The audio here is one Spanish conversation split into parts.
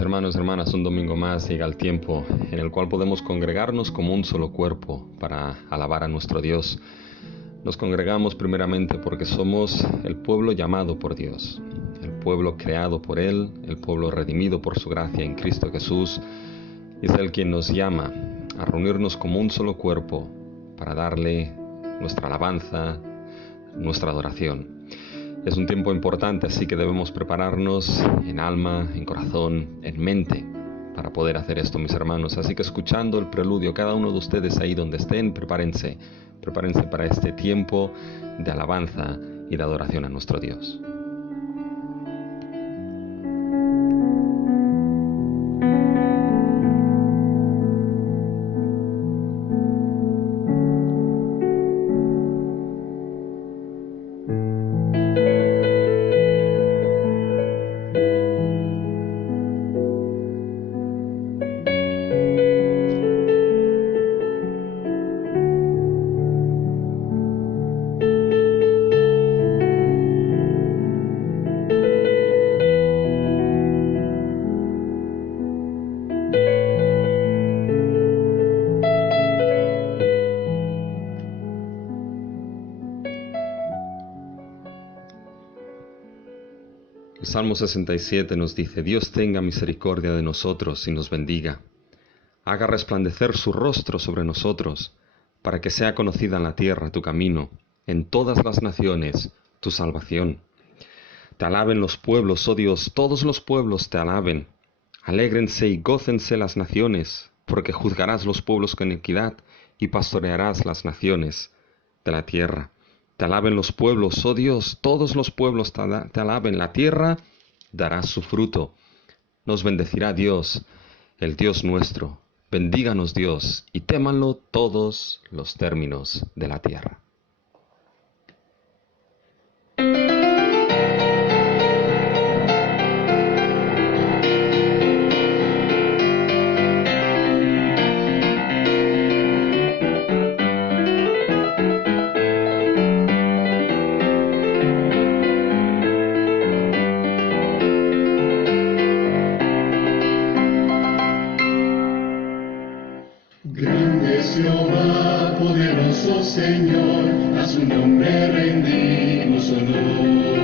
hermanos y hermanas, un domingo más llega el tiempo en el cual podemos congregarnos como un solo cuerpo para alabar a nuestro Dios. Nos congregamos primeramente porque somos el pueblo llamado por Dios, el pueblo creado por Él, el pueblo redimido por su gracia en Cristo Jesús, y es Él quien nos llama a reunirnos como un solo cuerpo para darle nuestra alabanza, nuestra adoración. Es un tiempo importante, así que debemos prepararnos en alma, en corazón, en mente, para poder hacer esto, mis hermanos. Así que escuchando el preludio, cada uno de ustedes ahí donde estén, prepárense para este tiempo de alabanza y de adoración a nuestro Dios. El Salmo 67 nos dice: Dios tenga misericordia de nosotros y nos bendiga. Haga resplandecer su rostro sobre nosotros, para que sea conocida en la tierra tu camino, en todas las naciones tu salvación. Te alaben los pueblos, oh Dios, todos los pueblos te alaben. Alégrense y gócense las naciones, porque juzgarás los pueblos con equidad y pastorearás las naciones de la tierra. Te alaben los pueblos, oh Dios, todos los pueblos te alaben. La tierra dará su fruto. Nos bendecirá Dios, el Dios nuestro. Bendíganos Dios, y témanlo todos los términos de la tierra. Jehová, poderoso Señor, a su nombre rendimos honor.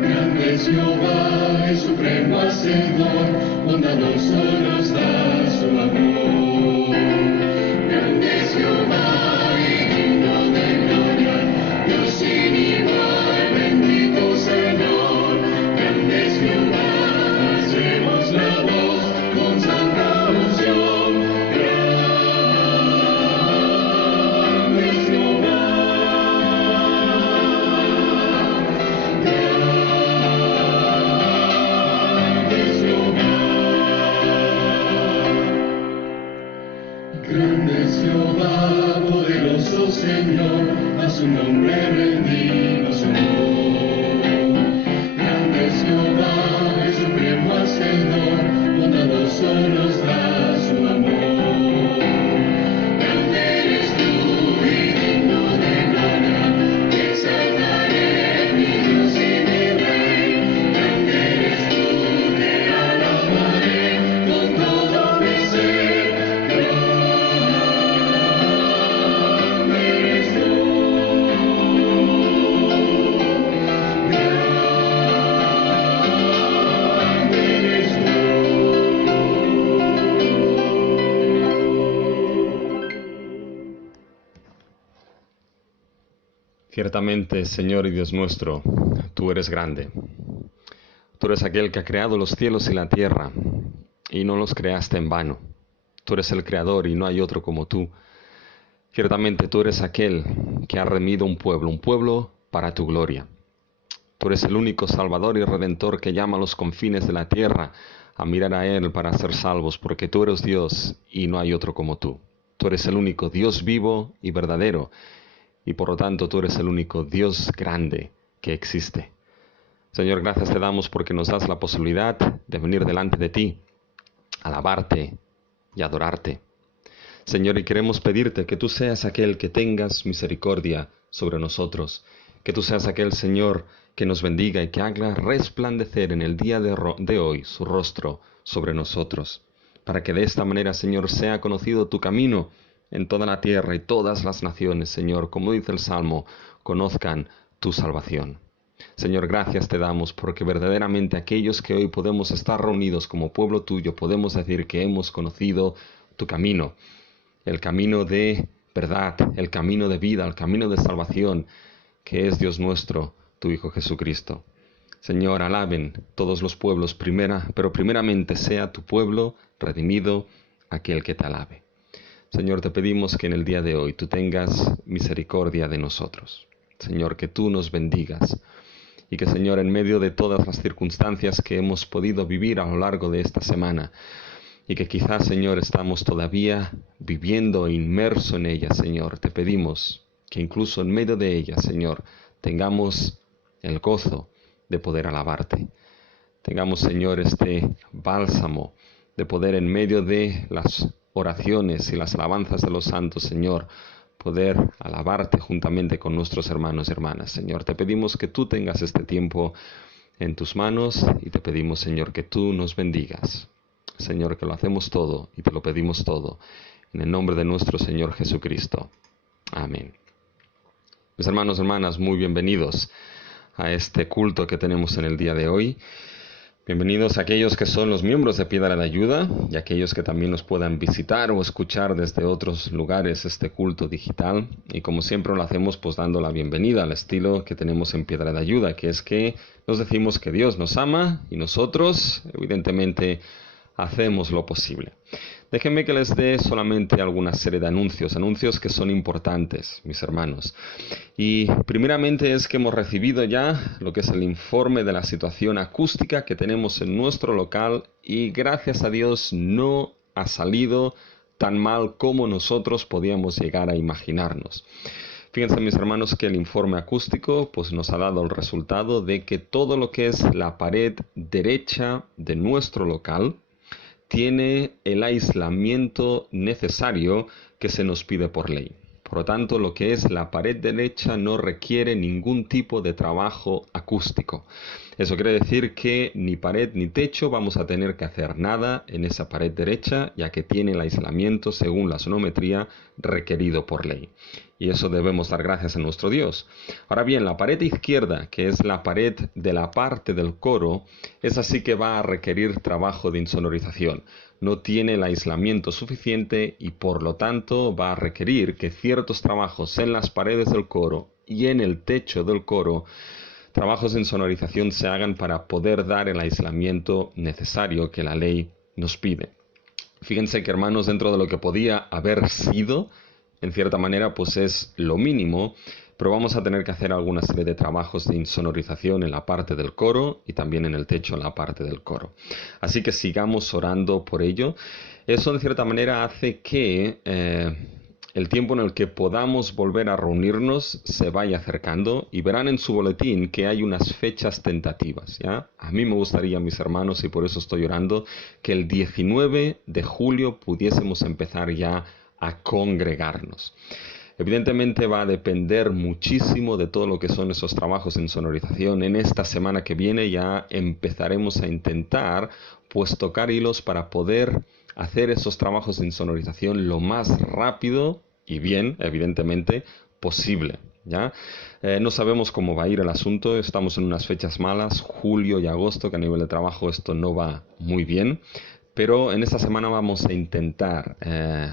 Grande es Jehová, el supremo Hacedor, bondadoso nos da su amor. Grande es Jehová y digno de gloria, Dios sin igual, bendito Señor. Grande es Jehová, hacemos la voz con santa unción. Grande es Jehová, poderoso Señor, a su nombre rendimos honor. Grande es Jehová, el supremo Hacedor, bondadoso nos da su amor. Grande eres tú y digno de gloria, te exaltaré, mi Dios y mi Rey. Grande eres tú, te alabaré con todo mi ser. Ciertamente, Señor y Dios nuestro, tú eres grande. Tú eres aquel que ha creado los cielos y la tierra, y no los creaste en vano. Tú eres el Creador y no hay otro como tú. Ciertamente tú eres aquel que ha redimido un pueblo para tu gloria. Tú eres el único Salvador y Redentor que llama a los confines de la tierra a mirar a Él para ser salvos, porque tú eres Dios y no hay otro como tú. Tú eres el único Dios vivo y verdadero, y por lo tanto tú eres el único Dios grande que existe. Señor, gracias te damos porque nos das la posibilidad de venir delante de ti, alabarte y adorarte. Señor, y queremos pedirte que tú seas aquel que tengas misericordia sobre nosotros, Que tú seas aquel Señor que nos bendiga y que haga resplandecer en el día de hoy su rostro sobre nosotros, para que de esta manera, Señor, sea conocido tu camino en toda la tierra y todas las naciones, Señor, como dice el Salmo, conozcan tu salvación. Señor, gracias te damos porque verdaderamente aquellos que hoy podemos estar reunidos como pueblo tuyo, podemos decir que hemos conocido tu camino, el camino de verdad, el camino de vida, el camino de salvación, que es Dios nuestro, tu Hijo Jesucristo. Señor, alaben todos los pueblos, pero primeramente sea tu pueblo redimido aquel que te alabe. Señor, te pedimos que en el día de hoy tú tengas misericordia de nosotros. Señor, que tú nos bendigas y que, Señor, en medio de todas las circunstancias que hemos podido vivir a lo largo de esta semana y que quizás, Señor, estamos todavía viviendo inmerso en ellas, Señor, te pedimos que incluso en medio de ellas, Señor, tengamos el gozo de poder alabarte. Tengamos, Señor, este bálsamo de poder en medio de las oraciones y las alabanzas de los santos, Señor, poder alabarte juntamente con nuestros hermanos y hermanas. Señor, te pedimos que tú tengas este tiempo en tus manos y te pedimos, Señor, que tú nos bendigas. Señor, que lo hacemos todo y te lo pedimos todo en el nombre de nuestro Señor Jesucristo. Amén. Mis hermanos y hermanas, muy bienvenidos a este culto que tenemos en el día de hoy. Bienvenidos a aquellos que son los miembros de Piedra de Ayuda y aquellos que también nos puedan visitar o escuchar desde otros lugares este culto digital. Y como siempre lo hacemos pues dando la bienvenida al estilo que tenemos en Piedra de Ayuda, que es que nos decimos que Dios nos ama y nosotros evidentemente hacemos lo posible. Déjenme que les dé solamente alguna serie de anuncios que son importantes, mis hermanos. Y primeramente es que hemos recibido ya lo que es el informe de la situación acústica que tenemos en nuestro local y gracias a Dios no ha salido tan mal como nosotros podíamos llegar a imaginarnos. Fíjense, mis hermanos, que el informe acústico pues nos ha dado el resultado de que todo lo que es la pared derecha de nuestro local tiene el aislamiento necesario que se nos pide por ley. Por lo tanto, lo que es la pared derecha no requiere ningún tipo de trabajo acústico. Eso quiere decir que ni pared ni techo vamos a tener que hacer nada en esa pared derecha, ya que tiene el aislamiento según la sonometría requerido por ley. Y eso debemos dar gracias a nuestro Dios. Ahora bien, la pared izquierda, que es la pared de la parte del coro, esa sí que va a requerir trabajo de insonorización. No tiene el aislamiento suficiente y por lo tanto va a requerir que ciertos trabajos en las paredes del coro y en el techo del coro, trabajos de insonorización se hagan para poder dar el aislamiento necesario que la ley nos pide. Fíjense que, hermanos, dentro de lo que podía haber sido, en cierta manera, pues es lo mínimo, pero vamos a tener que hacer alguna serie de trabajos de insonorización en la parte del coro y también en el techo en la parte del coro. Así que sigamos orando por ello. Eso, en cierta manera, hace que el tiempo en el que podamos volver a reunirnos se vaya acercando y verán en su boletín que hay unas fechas tentativas, ¿ya? A mí me gustaría, mis hermanos, y por eso estoy orando, que el 19 de julio pudiésemos empezar ya a congregarnos. Evidentemente va a depender muchísimo de todo lo que son esos trabajos en sonorización. En esta semana que viene ya empezaremos a intentar pues tocar hilos para poder hacer esos trabajos de insonorización lo más rápido y bien, evidentemente, posible. ¿Ya? No sabemos cómo va a ir el asunto, estamos en unas fechas malas, julio y agosto, que a nivel de trabajo esto no va muy bien. Pero en esta semana vamos a intentar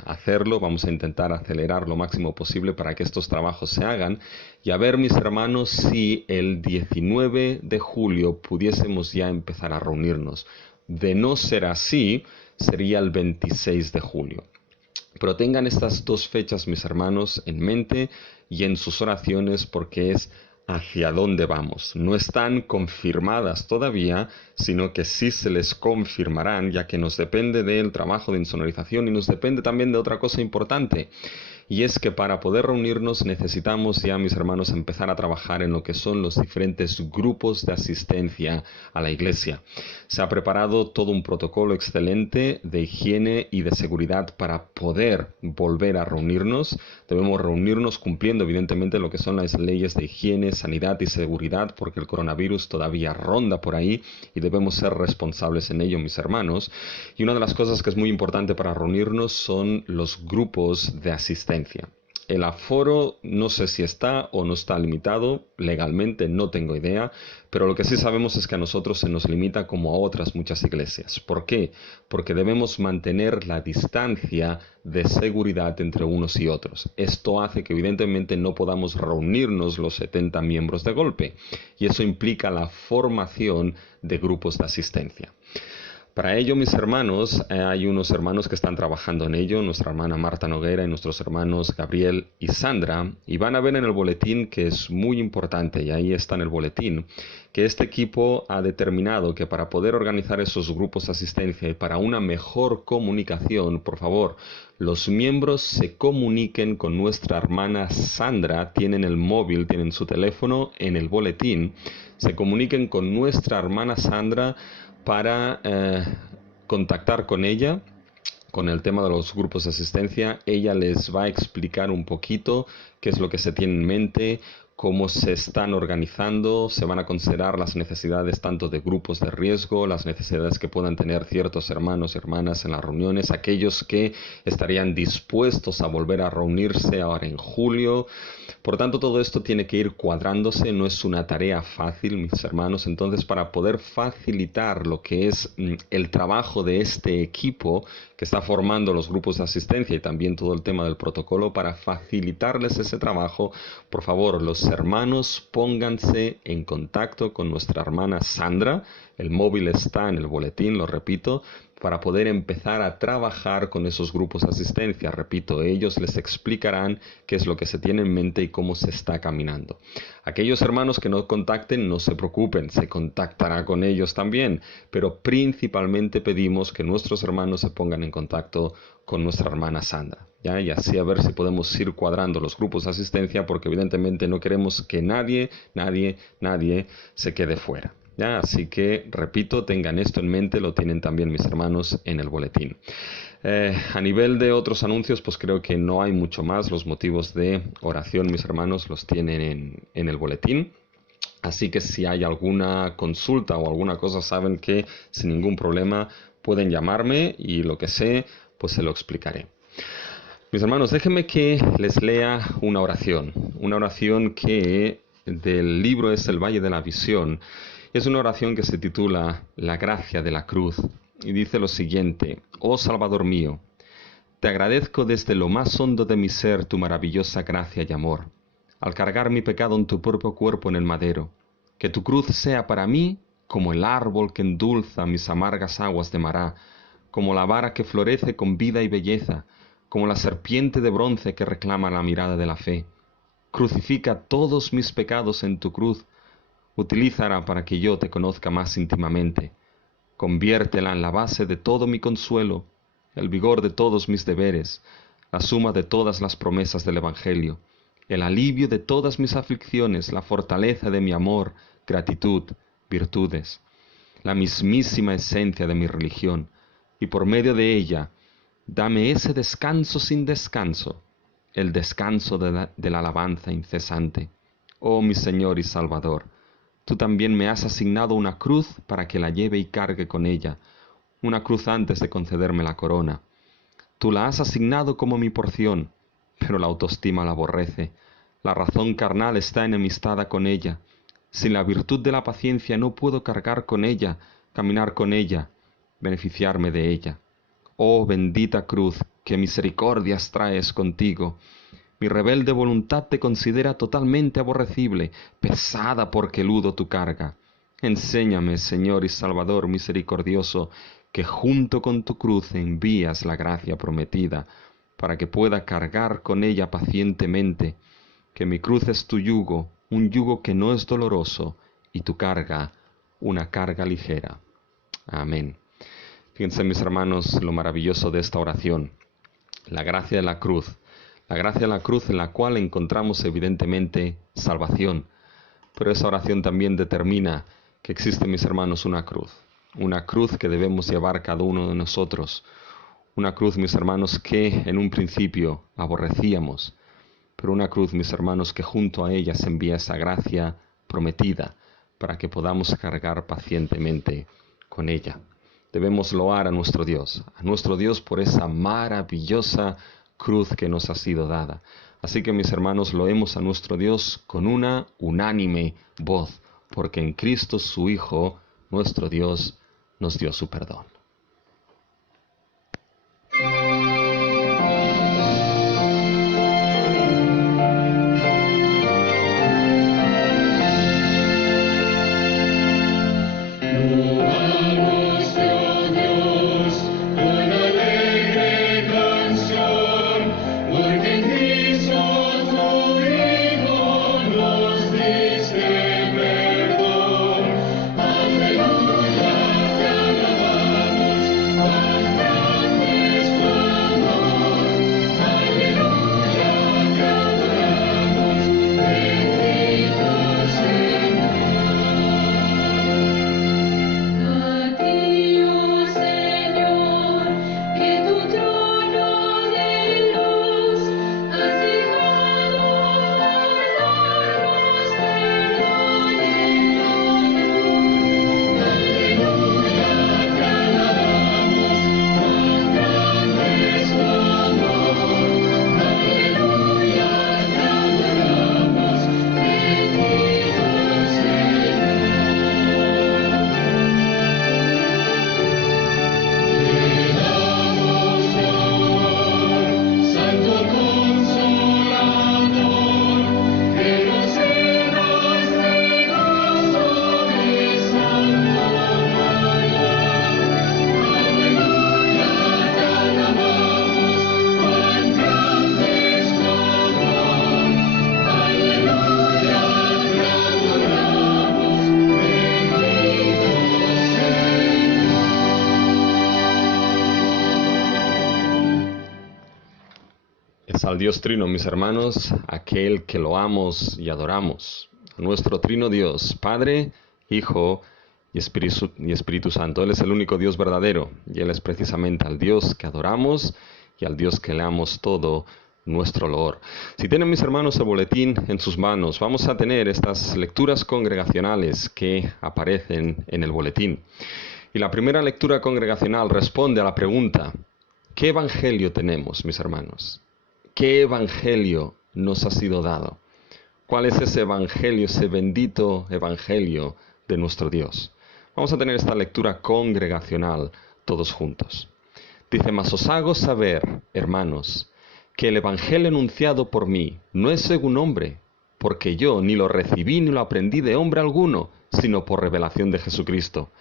hacerlo, vamos a intentar acelerar lo máximo posible para que estos trabajos se hagan y a ver, mis hermanos, si el 19 de julio pudiésemos ya empezar a reunirnos. De no ser así, sería el 26 de julio. Pero tengan estas dos fechas, mis hermanos, en mente y en sus oraciones porque es hacia dónde vamos. No están confirmadas todavía, sino que sí se les confirmarán, ya que nos depende del trabajo de insonorización y nos depende también de otra cosa importante. Y es que para poder reunirnos necesitamos ya, mis hermanos, empezar a trabajar en lo que son los diferentes grupos de asistencia a la iglesia. Se ha preparado todo un protocolo excelente de higiene y de seguridad para poder volver a reunirnos. Debemos reunirnos cumpliendo evidentemente lo que son las leyes de higiene, sanidad y seguridad, porque el coronavirus todavía ronda por ahí y debemos ser responsables en ello, mis hermanos. Y una de las cosas que es muy importante para reunirnos son los grupos de asistencia. El aforo no sé si está o no está limitado, legalmente no tengo idea, pero lo que sí sabemos es que a nosotros se nos limita como a otras muchas iglesias. ¿Por qué? Porque debemos mantener la distancia de seguridad entre unos y otros. Esto hace que evidentemente no podamos reunirnos los 70 miembros de golpe, y eso implica la formación de grupos de asistencia. Para ello, mis hermanos, hay unos hermanos que están trabajando en ello, nuestra hermana Marta Noguera y nuestros hermanos Gabriel y Sandra, y van a ver en el boletín que es muy importante, y ahí está en el boletín, que este equipo ha determinado que para poder organizar esos grupos de asistencia y para una mejor comunicación, por favor, los miembros se comuniquen con nuestra hermana Sandra, tienen el móvil, tienen su teléfono en el boletín, se comuniquen con nuestra hermana Sandra para contactar con ella con el tema de los grupos de asistencia. Ella les va a explicar un poquito qué es lo que se tiene en mente, cómo se están organizando, se van a considerar las necesidades tanto de grupos de riesgo, las necesidades que puedan tener ciertos hermanos y hermanas en las reuniones, aquellos que estarían dispuestos a volver a reunirse ahora en julio. Por tanto, todo esto tiene que ir cuadrándose, no es una tarea fácil, mis hermanos. Entonces, para poder facilitar lo que es el trabajo de este equipo que está formando los grupos de asistencia y también todo el tema del protocolo, para facilitarles ese trabajo, por favor, los hermanos pónganse en contacto con nuestra hermana Sandra. El móvil está en el boletín, lo repito, para poder empezar a trabajar con esos grupos de asistencia. Repito, ellos les explicarán qué es lo que se tiene en mente y cómo se está caminando. Aquellos hermanos que no contacten, no se preocupen, se contactará con ellos también, pero principalmente pedimos que nuestros hermanos se pongan en contacto con nuestra hermana Sandra, ¿ya? Y así a ver si podemos ir cuadrando los grupos de asistencia, porque evidentemente no queremos que nadie se quede fuera. ¿Ya? Así que, repito, tengan esto en mente, lo tienen también mis hermanos en el boletín. A nivel de otros anuncios, pues creo que no hay mucho más. Los motivos de oración, mis hermanos, los tienen en el boletín. Así que si hay alguna consulta o alguna cosa, saben que sin ningún problema pueden llamarme y lo que sé, pues se lo explicaré. Mis hermanos, déjenme que les lea una oración que del libro es El Valle de la Visión. Es una oración que se titula La gracia de la cruz y dice lo siguiente: Oh Salvador mío, te agradezco desde lo más hondo de mi ser tu maravillosa gracia y amor, al cargar mi pecado en tu propio cuerpo en el madero. Que tu cruz sea para mí como el árbol que endulza mis amargas aguas de Mará, como la vara que florece con vida y belleza, como la serpiente de bronce que reclama la mirada de la fe. Crucifica todos mis pecados en tu cruz, utilízala para que yo te conozca más íntimamente. Conviértela en la base de todo mi consuelo, el vigor de todos mis deberes, la suma de todas las promesas del Evangelio, el alivio de todas mis aflicciones, la fortaleza de mi amor, gratitud, virtudes, la mismísima esencia de mi religión, y por medio de ella, dame ese descanso sin descanso, el descanso de la alabanza incesante. Oh mi Señor y Salvador, tú también me has asignado una cruz para que la lleve y cargue con ella, una cruz antes de concederme la corona. Tú la has asignado como mi porción, pero la autoestima la aborrece. La razón carnal está enemistada con ella. Sin la virtud de la paciencia no puedo cargar con ella, caminar con ella, beneficiarme de ella. Oh bendita cruz, qué misericordias traes contigo. Mi rebelde voluntad te considera totalmente aborrecible, pesada porque eludo tu carga. Enséñame, Señor y Salvador misericordioso, que junto con tu cruz envías la gracia prometida, para que pueda cargar con ella pacientemente, que mi cruz es tu yugo, un yugo que no es doloroso, y tu carga, una carga ligera. Amén. Fíjense, mis hermanos, lo maravilloso de esta oración. La gracia de la cruz, La gracia de la cruz en la cual encontramos evidentemente salvación. Pero esa oración también determina que existe, mis hermanos, una cruz que debemos llevar cada uno de nosotros. Una cruz, mis hermanos, que en un principio aborrecíamos, pero una cruz, mis hermanos, que junto a ella se envía esa gracia prometida para que podamos cargar pacientemente con ella. Debemos loar a nuestro Dios por esa maravillosa cruz que nos ha sido dada. Así que, mis hermanos, loemos a nuestro Dios con una unánime voz, porque en Cristo su Hijo, nuestro Dios, nos dio su perdón. Es al Dios Trino, mis hermanos, aquel que loamos y adoramos. A nuestro Trino Dios, Padre, Hijo y Espíritu Santo. Él es el único Dios verdadero y Él es precisamente al Dios que adoramos y al Dios que le damos todo nuestro loor. Si tienen, mis hermanos, el boletín en sus manos, vamos a tener estas lecturas congregacionales que aparecen en el boletín. Y la primera lectura congregacional responde a la pregunta: ¿qué evangelio tenemos, mis hermanos? ¿Qué evangelio nos ha sido dado? ¿Cuál es ese evangelio, ese bendito evangelio de nuestro Dios? Vamos a tener esta lectura congregacional todos juntos. Dice: mas os hago saber, hermanos, que el evangelio anunciado por mí no es según hombre, porque yo ni lo recibí ni lo aprendí de hombre alguno, sino por revelación de Jesucristo.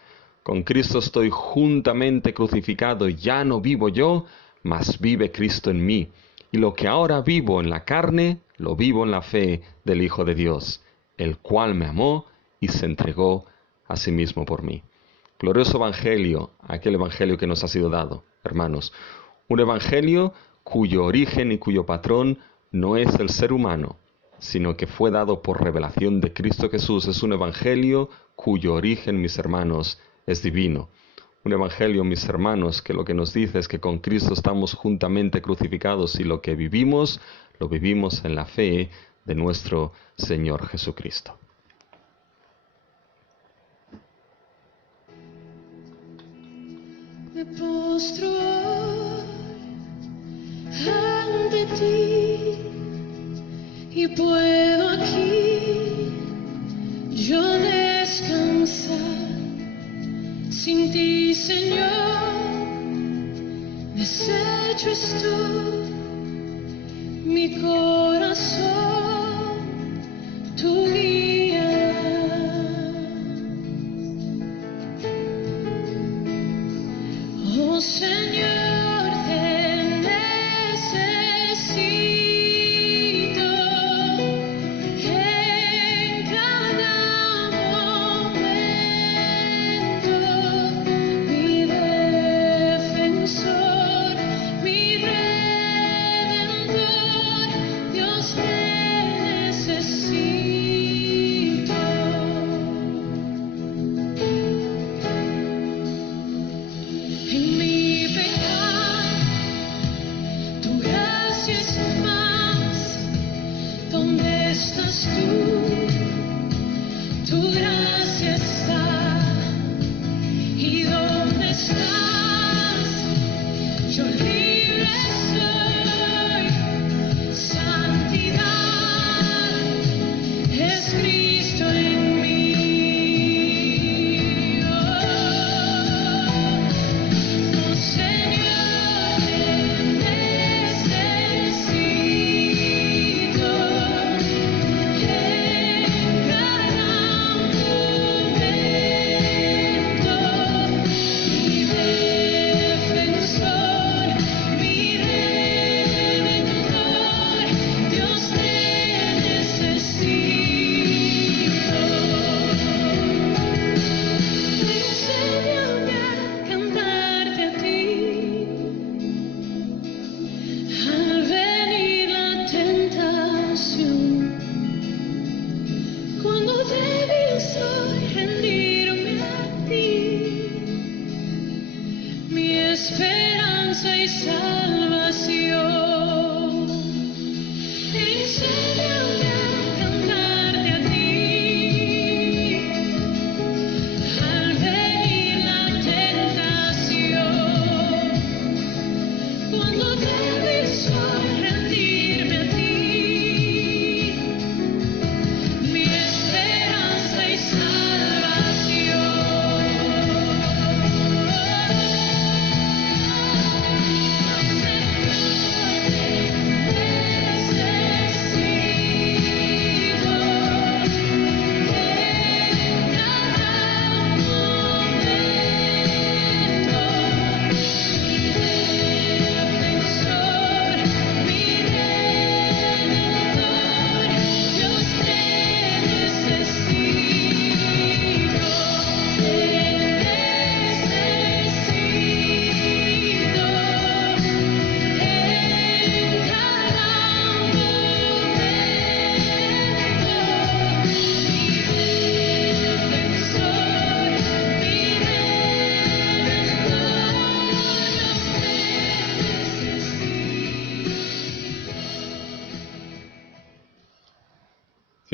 Con Cristo estoy juntamente crucificado, ya no vivo yo, mas vive Cristo en mí. Y lo que ahora vivo en la carne, lo vivo en la fe del Hijo de Dios, el cual me amó y se entregó a sí mismo por mí. Glorioso evangelio, aquel evangelio que nos ha sido dado, hermanos. Un evangelio cuyo origen y cuyo patrón no es el ser humano, sino que fue dado por revelación de Cristo Jesús. Es un evangelio cuyo origen, mis hermanos, es divino. Un evangelio, mis hermanos, que lo que nos dice es que con Cristo estamos juntamente crucificados y lo que vivimos, lo vivimos en la fe de nuestro Señor Jesucristo. Me postro ante ti y puedo aquí yo descansar. Sin ti, Señor, deshecho estoy, mi corazón tú guiarás. Oh Señor, te necesito en cada momento, mi defensor, mi rey.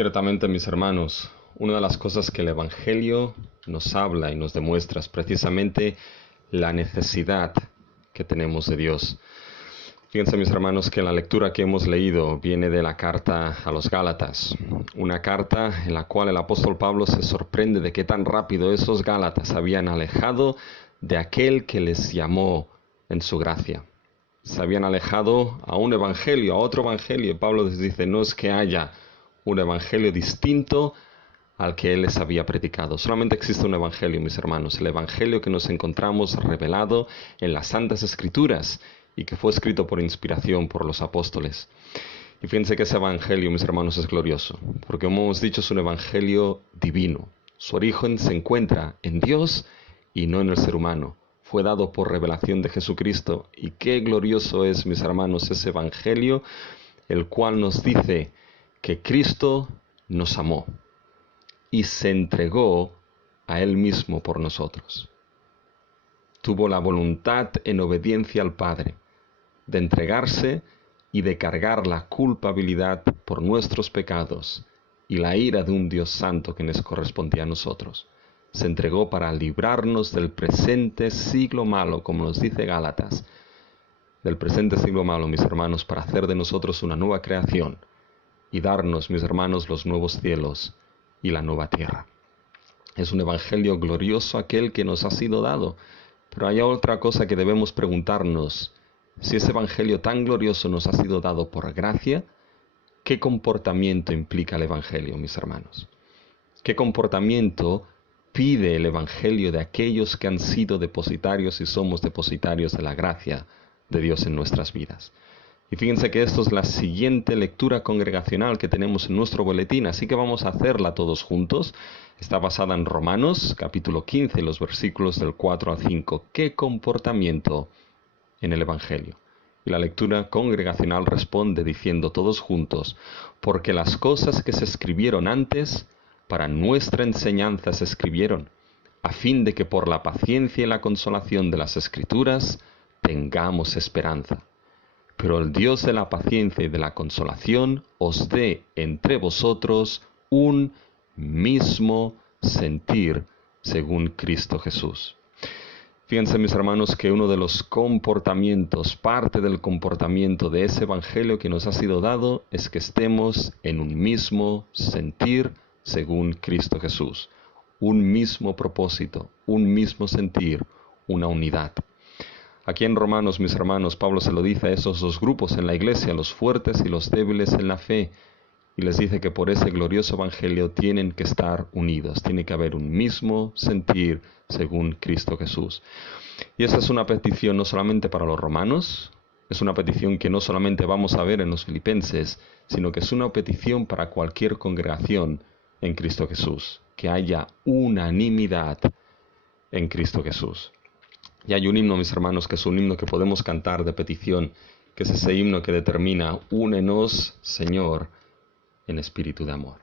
Ciertamente, mis hermanos, una de las cosas que el Evangelio nos habla y nos demuestra es precisamente la necesidad que tenemos de Dios. Fíjense, mis hermanos, que la lectura que hemos leído viene de la carta a los Gálatas, una carta en la cual el apóstol Pablo se sorprende de qué tan rápido esos Gálatas habían alejado de aquel que les llamó en su gracia. Se habían alejado a un evangelio, a otro evangelio, y Pablo les dice, no es que haya un evangelio distinto al que él les había predicado. Solamente existe un evangelio, mis hermanos, el evangelio que nos encontramos revelado en las Santas Escrituras y que fue escrito por inspiración por los apóstoles. Y fíjense que ese evangelio, mis hermanos, es glorioso, porque como hemos dicho, es un evangelio divino. Su origen se encuentra en Dios y no en el ser humano. Fue dado por revelación de Jesucristo. Y qué glorioso es, mis hermanos, ese evangelio, el cual nos dice que Cristo nos amó y se entregó a Él mismo por nosotros. Tuvo la voluntad en obediencia al Padre de entregarse y de cargar la culpabilidad por nuestros pecados y la ira de un Dios santo que nos correspondía a nosotros. Se entregó para librarnos del presente siglo malo, como nos dice Gálatas, del presente siglo malo, mis hermanos, para hacer de nosotros una nueva creación y darnos, mis hermanos, los nuevos cielos y la nueva tierra. Es un evangelio glorioso aquel que nos ha sido dado, pero hay otra cosa que debemos preguntarnos. Si ese evangelio tan glorioso nos ha sido dado por gracia, ¿qué comportamiento implica el evangelio, mis hermanos? ¿Qué comportamiento pide el evangelio de aquellos que han sido depositarios y somos depositarios de la gracia de Dios en nuestras vidas? Y fíjense que esto es la siguiente lectura congregacional que tenemos en nuestro boletín, así que vamos a hacerla todos juntos. Está basada en Romanos, capítulo 15, los versículos del 4 al 5. ¿Qué comportamiento en el Evangelio? Y la lectura congregacional responde diciendo todos juntos, porque las cosas que se escribieron antes, para nuestra enseñanza se escribieron, a fin de que por la paciencia y la consolación de las Escrituras tengamos esperanza. Pero el Dios de la paciencia y de la consolación os dé entre vosotros un mismo sentir según Cristo Jesús. Fíjense, mis hermanos, que uno de los comportamientos, parte del comportamiento de ese evangelio que nos ha sido dado, es que estemos en un mismo sentir según Cristo Jesús. Un mismo propósito, un mismo sentir, una unidad. Aquí en Romanos, mis hermanos, Pablo se lo dice a esos dos grupos en la iglesia, los fuertes y los débiles en la fe, y les dice que por ese glorioso evangelio tienen que estar unidos, tiene que haber un mismo sentir según Cristo Jesús. Y esta es una petición no solamente para los romanos, es una petición que no solamente vamos a ver en los filipenses, sino que es una petición para cualquier congregación en Cristo Jesús, que haya unanimidad en Cristo Jesús. Y hay un himno, mis hermanos, que es un himno que podemos cantar de petición, que es ese himno que determina, únenos, Señor, en espíritu de amor.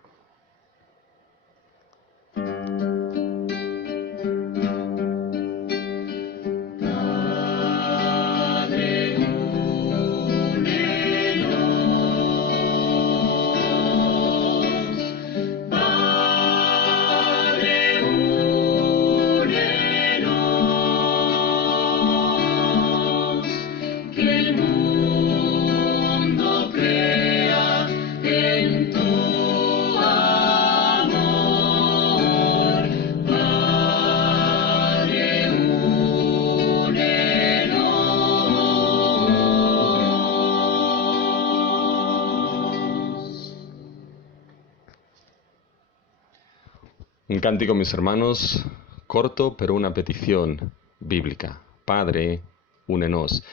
Un cántico, mis hermanos, corto, pero una petición bíblica. Padre, únenos.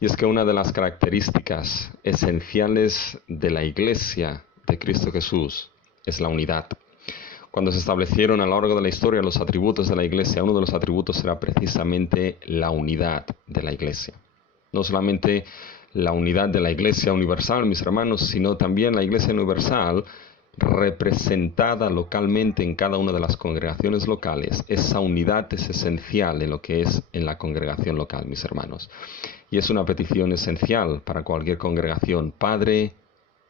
Y es que una de las características esenciales de la Iglesia de Cristo Jesús es la unidad. Cuando se establecieron a lo largo de la historia los atributos de la Iglesia, uno de los atributos era precisamente la unidad de la Iglesia. No solamente la unidad de la Iglesia universal, mis hermanos, sino también la Iglesia universal representada localmente en cada una de las congregaciones locales. Esa unidad es esencial en lo que es en la congregación local, mis hermanos. Y es una petición esencial para cualquier congregación. Padre,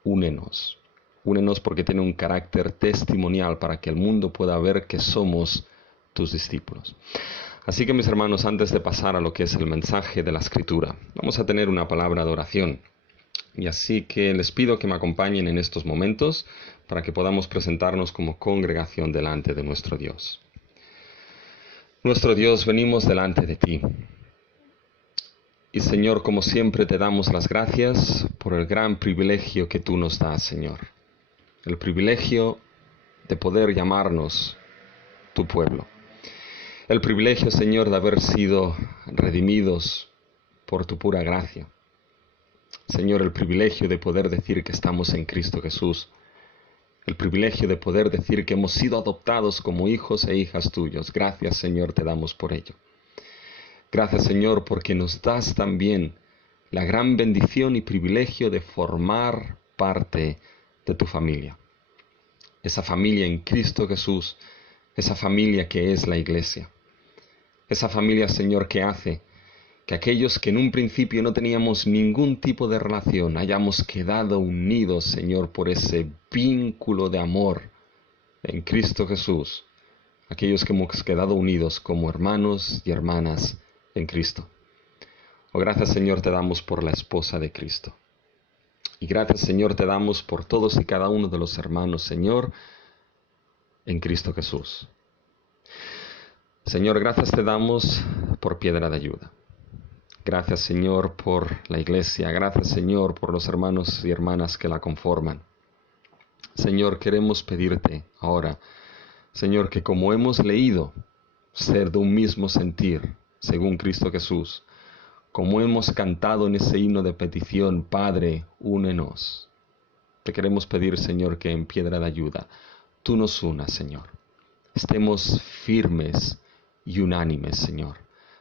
únenos. Únenos porque tiene un carácter testimonial para que el mundo pueda ver que somos tus discípulos. Así que mis hermanos, antes de pasar a lo que es el mensaje de la Escritura, vamos a tener una palabra de oración. Y así que les pido que me acompañen en estos momentos para que podamos presentarnos como congregación delante de nuestro Dios. Nuestro Dios, venimos delante de ti. Y Señor, como siempre te damos las gracias por el gran privilegio que tú nos das, Señor. El privilegio de poder llamarnos tu pueblo. El privilegio, Señor, de haber sido redimidos por tu pura gracia. Señor, el privilegio de poder decir que estamos en Cristo Jesús. El privilegio de poder decir que hemos sido adoptados como hijos e hijas tuyos. Gracias, Señor, te damos por ello. Gracias, Señor, porque nos das también la gran bendición y privilegio de formar parte de tu familia. Esa familia en Cristo Jesús, esa familia que es la Iglesia. Esa familia, Señor, que hace que aquellos que en un principio no teníamos ningún tipo de relación hayamos quedado unidos, Señor, por ese vínculo de amor en Cristo Jesús. Aquellos que hemos quedado unidos como hermanos y hermanas en Cristo. Oh, gracias, Señor, te damos por la esposa de Cristo. Y gracias, Señor, te damos por todos y cada uno de los hermanos, Señor, en Cristo Jesús. Señor, gracias te damos por Piedra de Ayuda. Gracias, Señor, por la Iglesia. Gracias, Señor, por los hermanos y hermanas que la conforman. Señor, queremos pedirte ahora, Señor, que como hemos leído, ser de un mismo sentir, según Cristo Jesús, como hemos cantado en ese himno de petición, Padre, únenos. Te queremos pedir, Señor, que en Piedra de Ayuda tú nos unas, Señor. Estemos firmes y unánimes, Señor.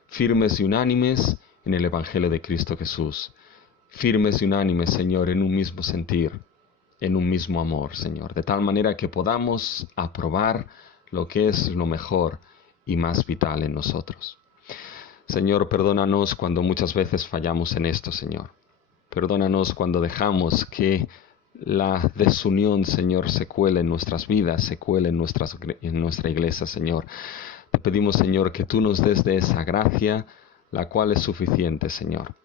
Firmes y unánimes en el Evangelio de Cristo Jesús. Firmes y unánimes, Señor, en un mismo sentir, en un mismo amor, Señor. De tal manera que podamos aprobar lo que es lo mejor y más vital en nosotros. Señor, perdónanos cuando muchas veces fallamos en esto, Señor. Perdónanos cuando dejamos que la desunión, Señor, se cuele en nuestras vidas, se cuele en nuestra iglesia, Señor. Te pedimos, Señor, que tú nos des de esa gracia, la cual es suficiente, Señor.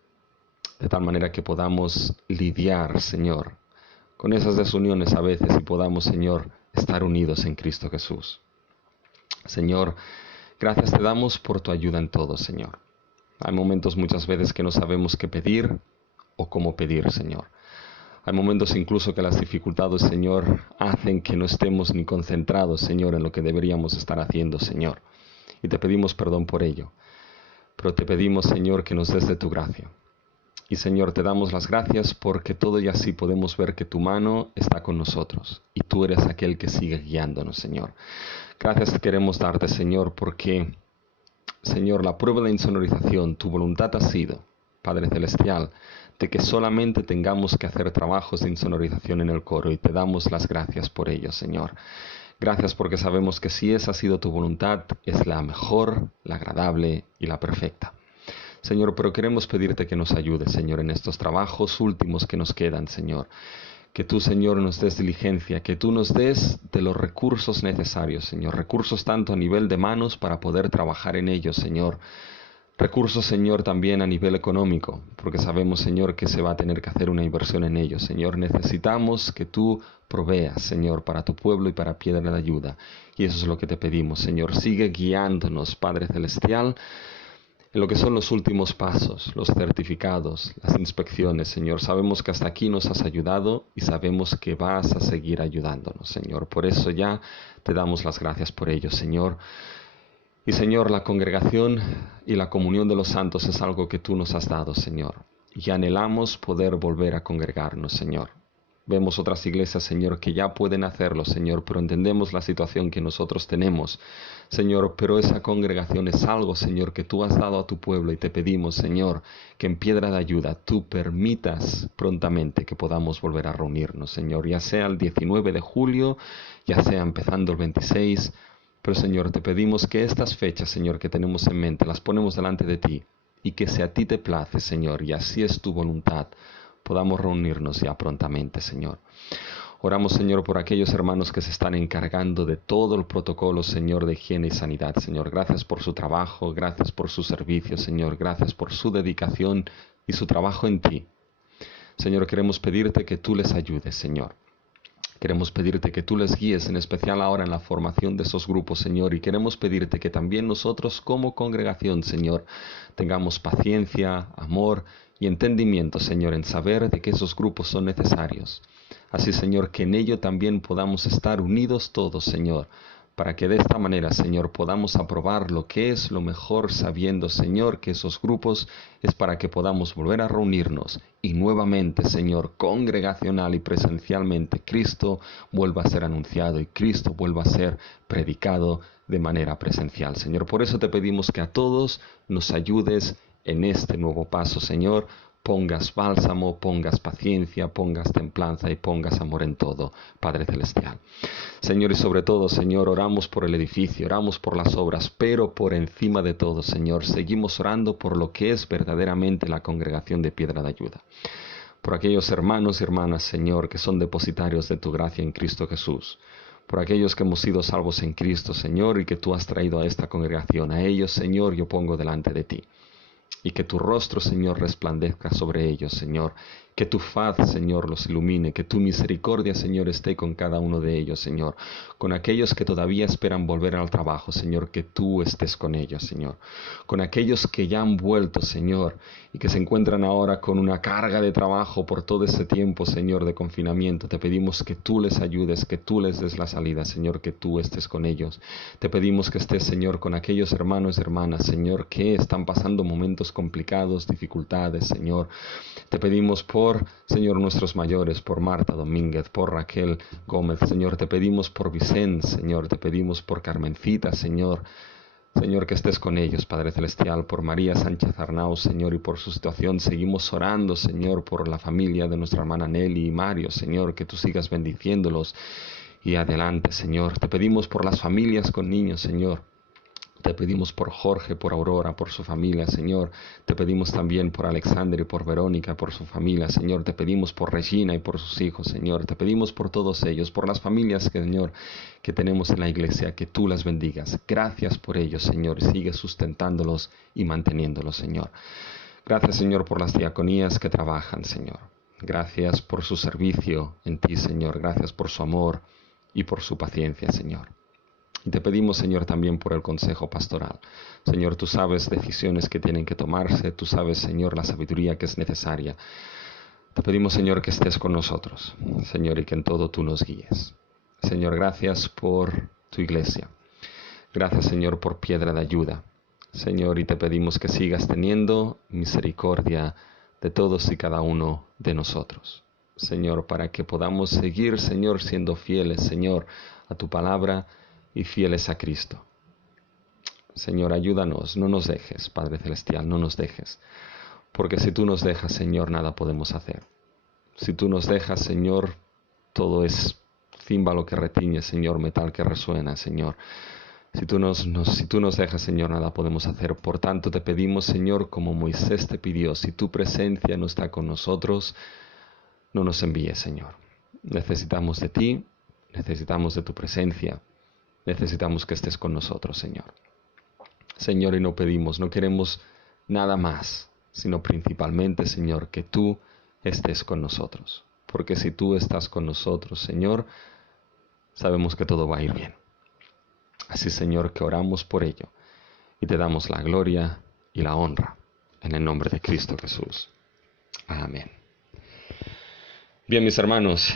De tal manera que podamos lidiar, Señor, con esas desuniones a veces y podamos, Señor, estar unidos en Cristo Jesús. Señor, gracias te damos por tu ayuda en todo, Señor. Hay momentos muchas veces que no sabemos qué pedir o cómo pedir, Señor. Hay momentos incluso que las dificultades, Señor, hacen que no estemos ni concentrados, Señor, en lo que deberíamos estar haciendo, Señor. Y te pedimos perdón por ello. Pero te pedimos, Señor, que nos des de tu gracia. Y, Señor, te damos las gracias porque todo y así podemos ver que tu mano está con nosotros. Y tú eres aquel que sigue guiándonos, Señor. Gracias queremos darte, Señor, porque, Señor, la prueba de insonorización, tu voluntad ha sido, Padre Celestial, de que solamente tengamos que hacer trabajos de insonorización en el coro. Y te damos las gracias por ello, Señor. Gracias porque sabemos que si esa ha sido tu voluntad, es la mejor, la agradable y la perfecta. Señor, pero queremos pedirte que nos ayudes, Señor, en estos trabajos últimos que nos quedan, Señor. Que tú, Señor, nos des diligencia, que tú nos des de los recursos necesarios, Señor. Recursos tanto a nivel de manos para poder trabajar en ellos, Señor. Recursos, Señor, también a nivel económico, porque sabemos, Señor, que se va a tener que hacer una inversión en ellos. Señor, necesitamos que tú proveas, Señor, para tu pueblo y para Piedra de Ayuda. Y eso es lo que te pedimos, Señor. Sigue guiándonos, Padre Celestial, en lo que son los últimos pasos, los certificados, las inspecciones, Señor. Sabemos que hasta aquí nos has ayudado y sabemos que vas a seguir ayudándonos, Señor. Por eso ya te damos las gracias por ello, Señor. Y, Señor, la congregación y la comunión de los santos es algo que tú nos has dado, Señor. Y anhelamos poder volver a congregarnos, Señor. Vemos otras iglesias, Señor, que ya pueden hacerlo, Señor, pero entendemos la situación que nosotros tenemos, Señor. Pero esa congregación es algo, Señor, que tú has dado a tu pueblo y te pedimos, Señor, que en Piedra de Ayuda tú permitas prontamente que podamos volver a reunirnos, Señor, ya sea el 19 de julio, ya sea empezando el 26. Pero, Señor, te pedimos que estas fechas, Señor, que tenemos en mente, las ponemos delante de ti y que si a ti te place, Señor, y así es tu voluntad, podamos reunirnos ya prontamente, Señor. Oramos, Señor, por aquellos hermanos que se están encargando de todo el protocolo, Señor, de higiene y sanidad. Señor, gracias por su trabajo, gracias por su servicio, Señor, gracias por su dedicación y su trabajo en ti. Señor, queremos pedirte que tú les ayudes, Señor. Queremos pedirte que tú les guíes, en especial ahora en la formación de esos grupos, Señor, y queremos pedirte que también nosotros como congregación, Señor, tengamos paciencia, amor y entendimiento, Señor, en saber de que esos grupos son necesarios. Así, Señor, que en ello también podamos estar unidos todos, Señor, para que de esta manera, Señor, podamos aprobar lo que es lo mejor, sabiendo, Señor, que esos grupos es para que podamos volver a reunirnos y nuevamente, Señor, congregacional y presencialmente, Cristo vuelva a ser anunciado y Cristo vuelva a ser predicado de manera presencial, Señor. Por eso te pedimos que a todos nos ayudes en este nuevo paso, Señor. Pongas bálsamo, pongas paciencia, pongas templanza y pongas amor en todo, Padre Celestial. Señor, y sobre todo, Señor, oramos por el edificio, oramos por las obras, pero por encima de todo, Señor, seguimos orando por lo que es verdaderamente la congregación de Piedra de Ayuda. Por aquellos hermanos y hermanas, Señor, que son depositarios de tu gracia en Cristo Jesús. Por aquellos que hemos sido salvos en Cristo, Señor, y que tú has traído a esta congregación. A ellos, Señor, yo pongo delante de ti. Y que tu rostro, Señor, resplandezca sobre ellos, Señor. Que tu faz, Señor, los ilumine. Que tu misericordia, Señor, esté con cada uno de ellos, Señor. Con aquellos que todavía esperan volver al trabajo, Señor, que tú estés con ellos, Señor. Con aquellos que ya han vuelto, Señor, y que se encuentran ahora con una carga de trabajo por todo ese tiempo, Señor, de confinamiento. Te pedimos que tú les ayudes, que tú les des la salida, Señor, que tú estés con ellos. Te pedimos que estés, Señor, con aquellos hermanos y hermanas, Señor, que están pasando momentos complicados, dificultades, Señor. Te pedimos por, Señor, nuestros mayores, por Marta Domínguez, por Raquel Gómez, Señor. Te pedimos por Vicente, Señor. Te pedimos por Carmencita, Señor. Señor, que estés con ellos, Padre Celestial, por María Sánchez Arnau, Señor, y por su situación. Seguimos orando, Señor, por la familia de nuestra hermana Nelly y Mario, Señor, que tú sigas bendiciéndolos y adelante, Señor. Te pedimos por las familias con niños, Señor. Te pedimos por Jorge, por Aurora, por su familia, Señor. Te pedimos también por Alexander y por Verónica, por su familia, Señor. Te pedimos por Regina y por sus hijos, Señor. Te pedimos por todos ellos, por las familias, Señor, que tenemos en la iglesia, que tú las bendigas. Gracias por ellos, Señor, y sigue sustentándolos y manteniéndolos, Señor. Gracias, Señor, por las diaconías que trabajan, Señor. Gracias por su servicio en ti, Señor. Gracias por su amor y por su paciencia, Señor. Y te pedimos, Señor, también por el consejo pastoral. Señor, tú sabes decisiones que tienen que tomarse, tú sabes, Señor, la sabiduría que es necesaria. Te pedimos, Señor, que estés con nosotros, Señor, y que en todo tú nos guíes. Señor, gracias por tu iglesia. Gracias, Señor, por Piedra de Ayuda. Señor, y te pedimos que sigas teniendo misericordia de todos y cada uno de nosotros. Señor, para que podamos seguir, Señor, siendo fieles, Señor, a tu palabra y fieles a Cristo. Señor, ayúdanos, no nos dejes, Padre Celestial, no nos dejes. Porque si tú nos dejas, Señor, nada podemos hacer. Si tú nos dejas, Señor, todo es címbalo que retiñe, Señor, metal que resuena, Señor. Si tú nos dejas, Señor, nada podemos hacer. Por tanto, te pedimos, Señor, como Moisés te pidió, si tu presencia no está con nosotros, no nos envíes, Señor. Necesitamos de ti, necesitamos de tu presencia. Necesitamos que estés con nosotros, Señor. Señor, y no pedimos, no queremos nada más, sino principalmente, Señor, que tú estés con nosotros. Porque si tú estás con nosotros, Señor, sabemos que todo va a ir bien. Así, Señor, que oramos por ello y te damos la gloria y la honra en el nombre de Cristo Jesús. Amén. Bien, mis hermanos,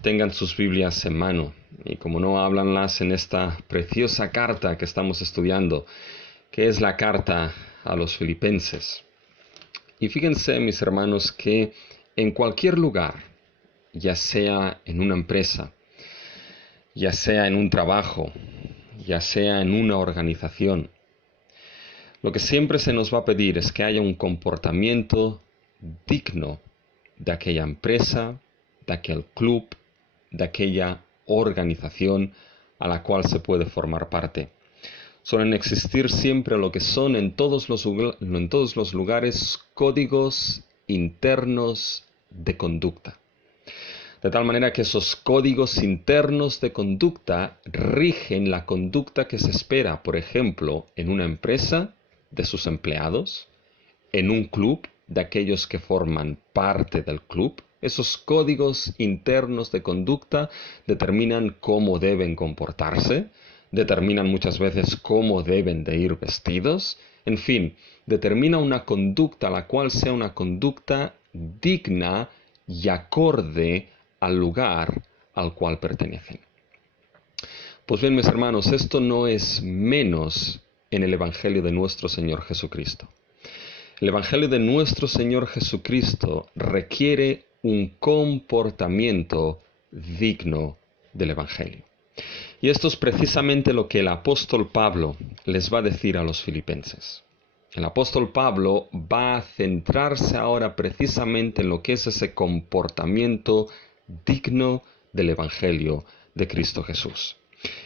tengan sus Biblias en mano y como no, háblanlas en esta preciosa carta que estamos estudiando, que es la carta a los Filipenses. Y fíjense, mis hermanos, que en cualquier lugar, ya sea en una empresa, ya sea en un trabajo, ya sea en una organización, lo que siempre se nos va a pedir es que haya un comportamiento digno de aquella empresa, de aquel club, de aquella organización a la cual se puede formar parte. Suelen existir siempre lo que son en todos los lugares códigos internos de conducta. De tal manera que esos códigos internos de conducta rigen la conducta que se espera, por ejemplo, en una empresa de sus empleados, en un club de aquellos que forman parte del club. Esos códigos internos de conducta determinan cómo deben comportarse, determinan muchas veces cómo deben de ir vestidos, en fin, determina una conducta la cual sea una conducta digna y acorde al lugar al cual pertenecen. Pues bien, mis hermanos, esto no es menos en el Evangelio de nuestro Señor Jesucristo. El Evangelio de nuestro Señor Jesucristo requiere un comportamiento digno del Evangelio. Y esto es precisamente lo que el apóstol Pablo les va a decir a los filipenses. El apóstol Pablo va a centrarse ahora precisamente en lo que es ese comportamiento digno del Evangelio de Cristo Jesús.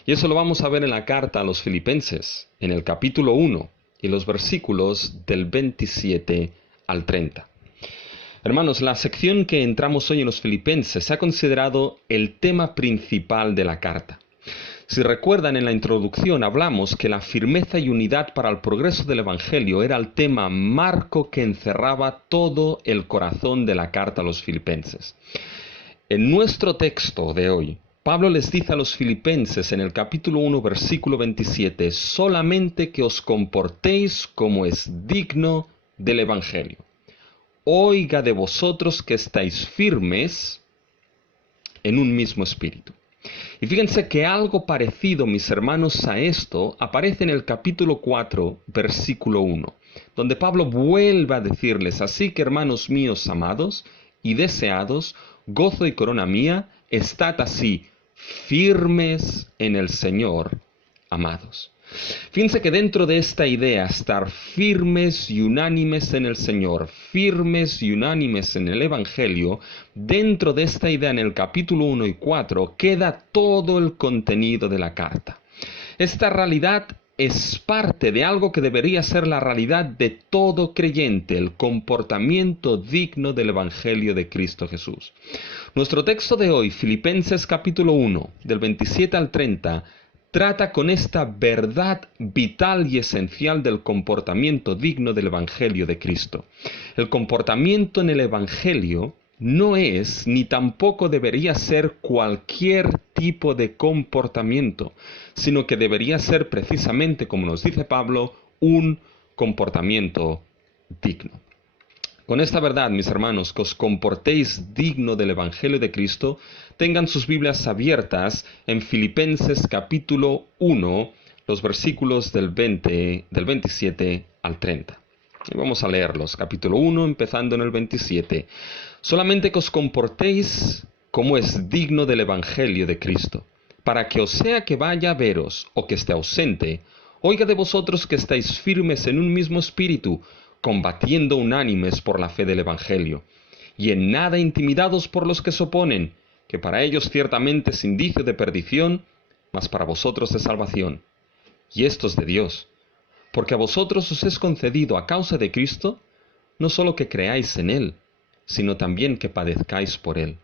Y eso lo vamos a ver en la carta a los filipenses, en el capítulo 1 y los versículos del 27 al 30. Hermanos, la sección que entramos hoy en los filipenses se ha considerado el tema principal de la carta. Si recuerdan, en la introducción hablamos que la firmeza y unidad para el progreso del Evangelio era el tema marco que encerraba todo el corazón de la carta a los filipenses. En nuestro texto de hoy, Pablo les dice a los filipenses en el capítulo 1, versículo 27, solamente que os comportéis como es digno del Evangelio. Oiga de vosotros que estáis firmes en un mismo espíritu. Y fíjense que algo parecido, mis hermanos, a esto aparece en el capítulo 4, versículo 1, donde Pablo vuelve a decirles, así que hermanos míos amados y deseados, gozo y corona mía, estad así, firmes en el Señor, amados. Fíjense que dentro de esta idea, estar firmes y unánimes en el Señor, firmes y unánimes en el Evangelio, dentro de esta idea en el capítulo 1 y 4 queda todo el contenido de la carta. Esta realidad es parte de algo que debería ser la realidad de todo creyente, el comportamiento digno del Evangelio de Cristo Jesús. Nuestro texto de hoy, Filipenses capítulo 1, del 27 al 30, trata con esta verdad vital y esencial del comportamiento digno del Evangelio de Cristo. El comportamiento en el Evangelio no es ni tampoco debería ser cualquier tipo de comportamiento, sino que debería ser precisamente, como nos dice Pablo, un comportamiento digno. Con esta verdad, mis hermanos, que os comportéis digno del Evangelio de Cristo, tengan sus Biblias abiertas en Filipenses capítulo 1, los versículos del 27 al 30. Y vamos a leerlos, capítulo 1, empezando en el 27. Solamente que os comportéis como es digno del Evangelio de Cristo, para que o sea que vaya a veros o que esté ausente, oiga de vosotros que estáis firmes en un mismo espíritu, combatiendo unánimes por la fe del Evangelio, y en nada intimidados por los que se oponen, que para ellos ciertamente es indicio de perdición, mas para vosotros de salvación. Y esto es de Dios, porque a vosotros os es concedido a causa de Cristo, no solo que creáis en Él, sino también que padezcáis por Él,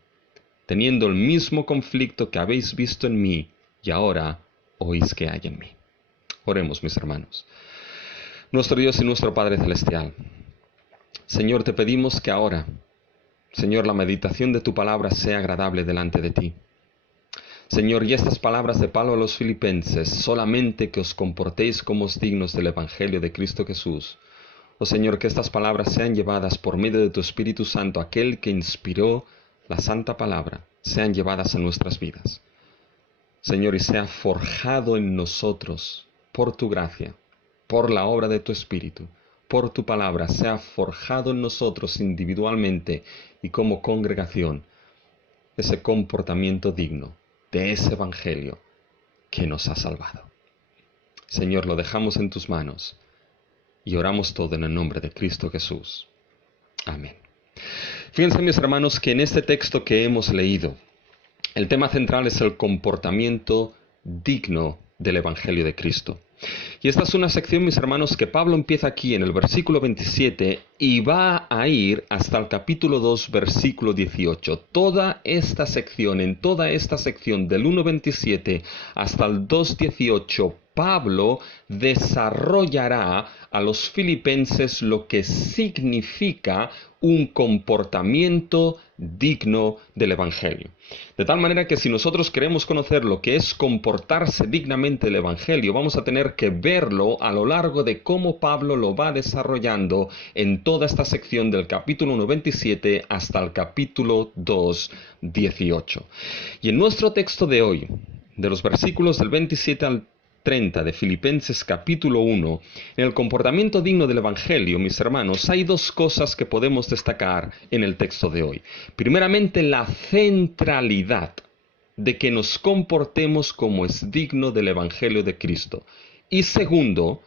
teniendo el mismo conflicto que habéis visto en mí, y ahora oís que hay en mí. Oremos, mis hermanos. Nuestro Dios y nuestro Padre Celestial, Señor, te pedimos que ahora, Señor, la meditación de tu palabra sea agradable delante de ti. Señor, y estas palabras de Pablo a los filipenses, solamente que os comportéis como os dignos del Evangelio de Cristo Jesús. Oh Señor, que estas palabras sean llevadas por medio de tu Espíritu Santo, aquel que inspiró la santa palabra, sean llevadas a nuestras vidas. Señor, y sea forjado en nosotros, por tu gracia, por la obra de tu Espíritu, por tu palabra, sea forjado en nosotros individualmente y como congregación, ese comportamiento digno de ese Evangelio que nos ha salvado. Señor, lo dejamos en tus manos y oramos todo en el nombre de Cristo Jesús. Amén. Fíjense, mis hermanos, que en este texto que hemos leído, el tema central es el comportamiento digno del Evangelio de Cristo. Y esta es una sección, mis hermanos, que Pablo empieza aquí en el versículo 27 y va a ir hasta el capítulo 2, versículo 18. En toda esta sección del 1.27 hasta el 2.18, Pablo desarrollará a los filipenses lo que significa un comportamiento digno del Evangelio. De tal manera que si nosotros queremos conocer lo que es comportarse dignamente del Evangelio, vamos a tener que verlo a lo largo de cómo Pablo lo va desarrollando en toda esta sección del capítulo 1.27 hasta el capítulo 2.18. Y en nuestro texto de hoy, de los versículos del 27 al 30 de Filipenses capítulo 1, en el comportamiento digno del Evangelio, mis hermanos, hay dos cosas que podemos destacar en el texto de hoy. Primeramente, la centralidad de que nos comportemos como es digno del Evangelio de Cristo. Y segundo,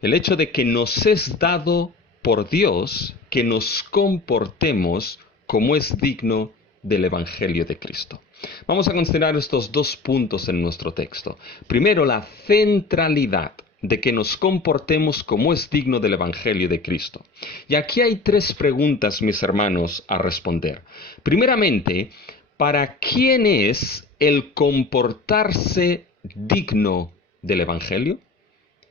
el hecho de que nos es dado por Dios que nos comportemos como es digno del Evangelio de Cristo. Vamos a considerar estos dos puntos en nuestro texto. Primero, la centralidad de que nos comportemos como es digno del Evangelio de Cristo. Y aquí hay tres preguntas, mis hermanos, a responder. Primeramente, ¿para quién es el comportarse digno del Evangelio?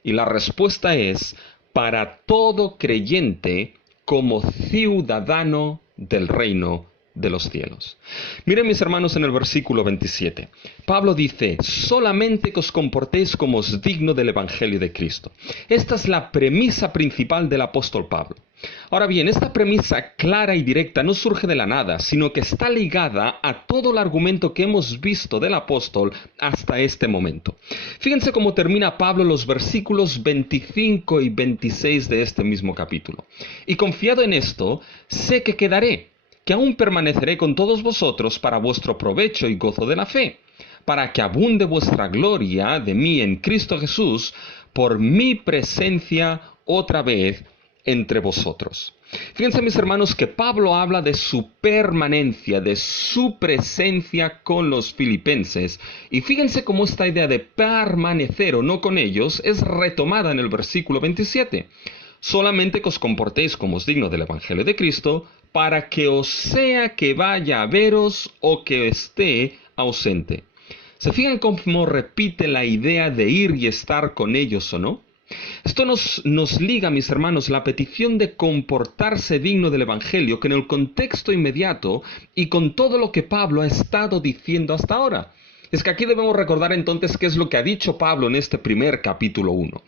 Y la respuesta es, para todo creyente como ciudadano del reino de los cielos. Miren, mis hermanos, en el versículo 27. Pablo dice, solamente que os comportéis como es digno del Evangelio de Cristo. Esta es la premisa principal del apóstol Pablo. Ahora bien, esta premisa clara y directa no surge de la nada, sino que está ligada a todo el argumento que hemos visto del apóstol hasta este momento. Fíjense cómo termina Pablo los versículos 25 y 26 de este mismo capítulo. Y confiado en esto, sé que quedaré, que aún permaneceré con todos vosotros para vuestro provecho y gozo de la fe, para que abunde vuestra gloria de mí en Cristo Jesús, por mi presencia otra vez entre vosotros. Fíjense, mis hermanos, que Pablo habla de su permanencia, de su presencia con los filipenses. Y fíjense cómo esta idea de permanecer o no con ellos es retomada en el versículo 27. Solamente que os comportéis como es digno del Evangelio de Cristo, para que os sea que vaya a veros o que esté ausente. ¿Se fijan cómo repite la idea de ir y estar con ellos o no? Esto nos liga, mis hermanos, la petición de comportarse digno del Evangelio con el contexto inmediato y con todo lo que Pablo ha estado diciendo hasta ahora. Es que aquí debemos recordar entonces qué es lo que ha dicho Pablo en este primer capítulo 1.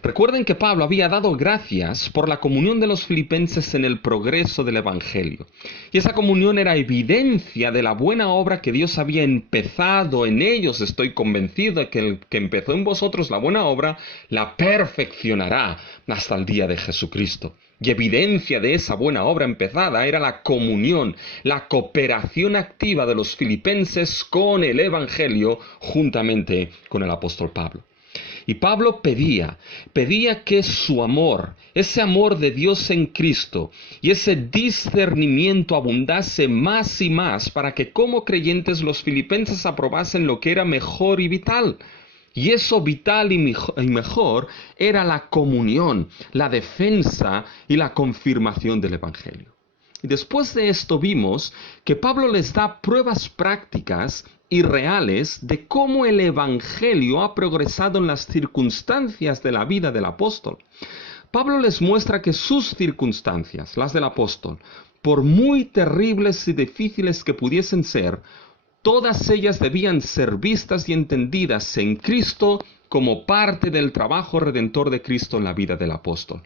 Recuerden que Pablo había dado gracias por la comunión de los filipenses en el progreso del Evangelio. Y esa comunión era evidencia de la buena obra que Dios había empezado en ellos. Estoy convencido de que el que empezó en vosotros la buena obra, la perfeccionará hasta el día de Jesucristo. Y evidencia de esa buena obra empezada era la comunión, la cooperación activa de los filipenses con el Evangelio juntamente con el apóstol Pablo. Y Pablo pedía que su amor, ese amor de Dios en Cristo y ese discernimiento abundase más y más para que como creyentes los filipenses aprobasen lo que era mejor y vital. Y eso vital y mejor era la comunión, la defensa y la confirmación del Evangelio. Y después de esto vimos que Pablo les da pruebas prácticas y reales de cómo el Evangelio ha progresado en las circunstancias de la vida del apóstol. Pablo les muestra que sus circunstancias, las del apóstol, por muy terribles y difíciles que pudiesen ser, todas ellas debían ser vistas y entendidas en Cristo como parte del trabajo redentor de Cristo en la vida del apóstol.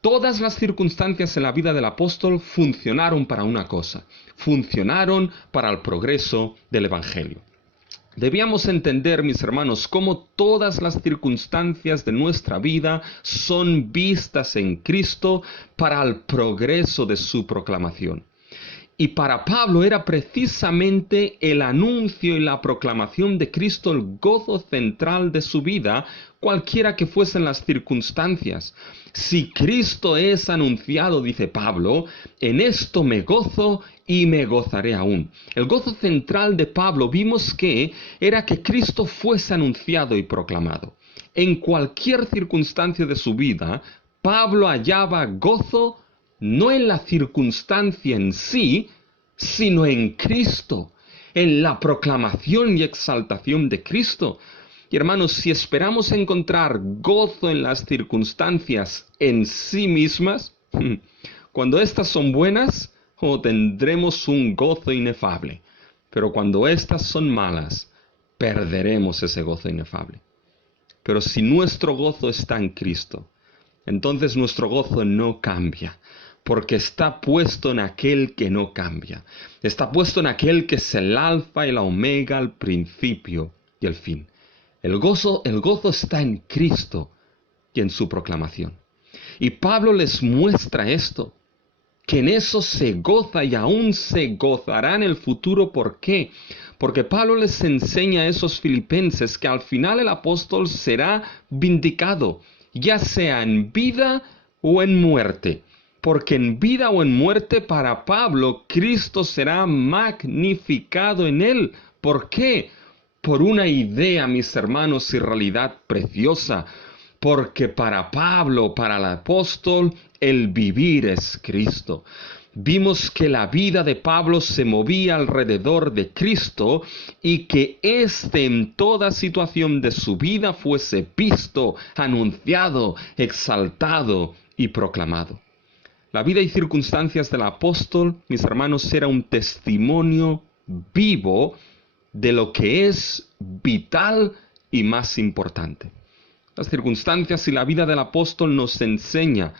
Todas las circunstancias en la vida del apóstol funcionaron para una cosa, funcionaron para el progreso del Evangelio. Debíamos entender, mis hermanos, cómo todas las circunstancias de nuestra vida son vistas en Cristo para el progreso de su proclamación. Y para Pablo era precisamente el anuncio y la proclamación de Cristo el gozo central de su vida, cualquiera que fuesen las circunstancias. Si Cristo es anunciado, dice Pablo, en esto me gozo y me gozaré aún. El gozo central de Pablo vimos que era que Cristo fuese anunciado y proclamado. En cualquier circunstancia de su vida, Pablo hallaba gozo no en la circunstancia en sí, sino en Cristo, en la proclamación y exaltación de Cristo. Y hermanos, si esperamos encontrar gozo en las circunstancias en sí mismas, cuando éstas son buenas, tendremos un gozo inefable. Pero cuando éstas son malas, perderemos ese gozo inefable. Pero si nuestro gozo está en Cristo, entonces nuestro gozo no cambia, porque está puesto en aquel que no cambia. Está puesto en aquel que es el alfa y la omega, el principio y el fin. El gozo está en Cristo y en su proclamación. Y Pablo les muestra esto, que en eso se goza y aún se gozará en el futuro. ¿Por qué? Porque Pablo les enseña a esos filipenses que al final el apóstol será vindicado, ya sea en vida o en muerte. Porque en vida o en muerte para Pablo, Cristo será magnificado en él. ¿Por qué? Por una idea, mis hermanos, y realidad preciosa. Porque para Pablo, para el apóstol, el vivir es Cristo. Vimos que la vida de Pablo se movía alrededor de Cristo y que éste en toda situación de su vida fuese visto, anunciado, exaltado y proclamado. La vida y circunstancias del apóstol, mis hermanos, era un testimonio vivo de lo que es vital y más importante. Las circunstancias y la vida del apóstol nos enseña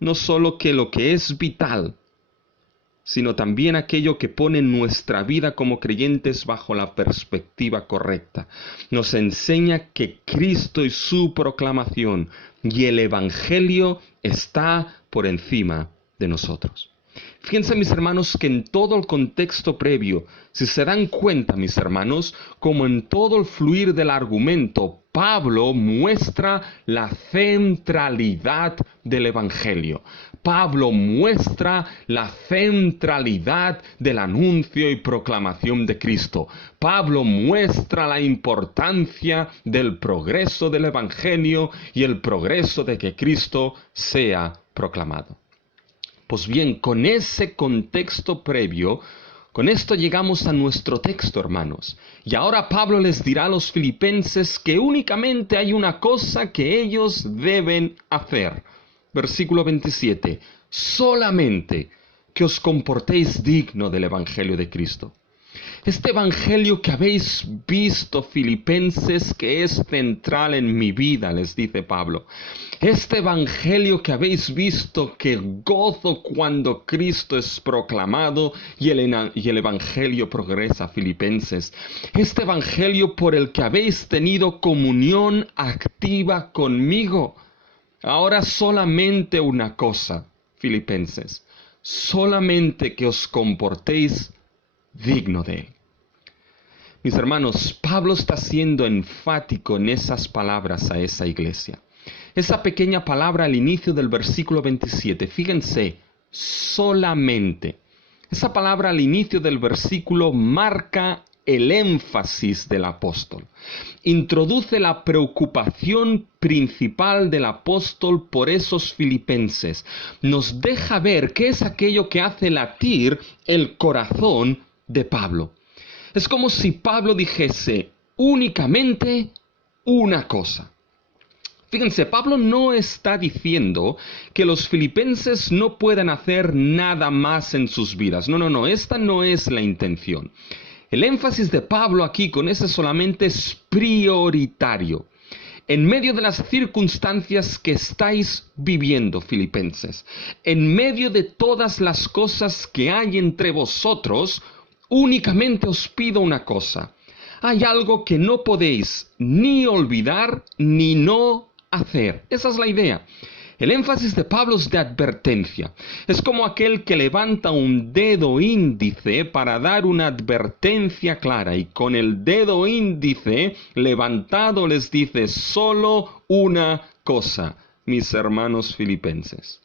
no solo que lo que es vital, sino también aquello que pone nuestra vida como creyentes bajo la perspectiva correcta. Nos enseña que Cristo y su proclamación y el Evangelio está por encima de nosotros. Fíjense, mis hermanos, que en todo el contexto previo, si se dan cuenta, mis hermanos, como en todo el fluir del argumento, Pablo muestra la centralidad del Evangelio. Pablo muestra la centralidad del anuncio y proclamación de Cristo. Pablo muestra la importancia del progreso del Evangelio y el progreso de que Cristo sea proclamado. Pues bien, con ese contexto previo, con esto llegamos a nuestro texto, hermanos. Y ahora Pablo les dirá a los filipenses que únicamente hay una cosa que ellos deben hacer. Versículo 27. Solamente que os comportéis digno del Evangelio de Cristo. Este Evangelio que habéis visto, filipenses, que es central en mi vida, les dice Pablo. Este Evangelio que habéis visto, que gozo cuando Cristo es proclamado y el Evangelio progresa, filipenses. Este Evangelio por el que habéis tenido comunión activa conmigo. Ahora solamente una cosa, filipenses. Solamente que os comportéis digno de él. Mis hermanos, Pablo está siendo enfático en esas palabras a esa iglesia. Esa pequeña palabra al inicio del versículo 27, fíjense, solamente. Esa palabra al inicio del versículo marca el énfasis del apóstol. Introduce la preocupación principal del apóstol por esos filipenses. Nos deja ver qué es aquello que hace latir el corazón de Pablo. Es como si Pablo dijese únicamente una cosa. Fíjense, Pablo no está diciendo que los filipenses no puedan hacer nada más en sus vidas. No, esta no es la intención. El énfasis de Pablo aquí con ese solamente es prioritario. En medio de las circunstancias que estáis viviendo, filipenses, en medio de todas las cosas que hay entre vosotros, únicamente os pido una cosa. Hay algo que no podéis ni olvidar ni no hacer. Esa es la idea. El énfasis de Pablo es de advertencia. Es como aquel que levanta un dedo índice para dar una advertencia clara y con el dedo índice levantado les dice solo una cosa, mis hermanos filipenses,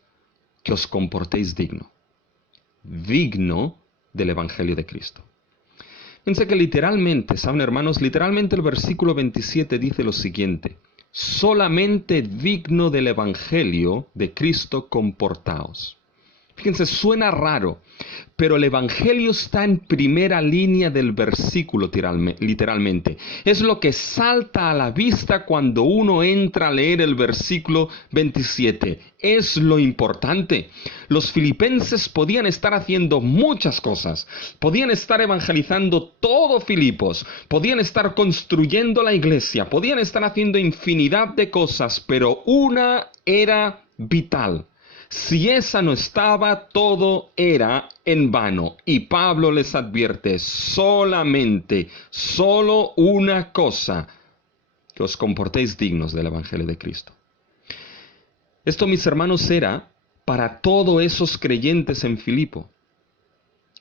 que os comportéis digno del Evangelio de Cristo. Fíjense que literalmente, ¿saben, hermanos? Literalmente el versículo 27 dice lo siguiente: solamente digno del Evangelio de Cristo comportaos. Fíjense, suena raro, pero el Evangelio está en primera línea del versículo literalmente. Es lo que salta a la vista cuando uno entra a leer el versículo 27. Es lo importante. Los filipenses podían estar haciendo muchas cosas. Podían estar evangelizando todo Filipos. Podían estar construyendo la iglesia. Podían estar haciendo infinidad de cosas, pero una era vital. Si esa no estaba, todo era en vano. Y Pablo les advierte solo una cosa, que os comportéis dignos del Evangelio de Cristo. Esto, mis hermanos, era para todos esos creyentes en Filipo.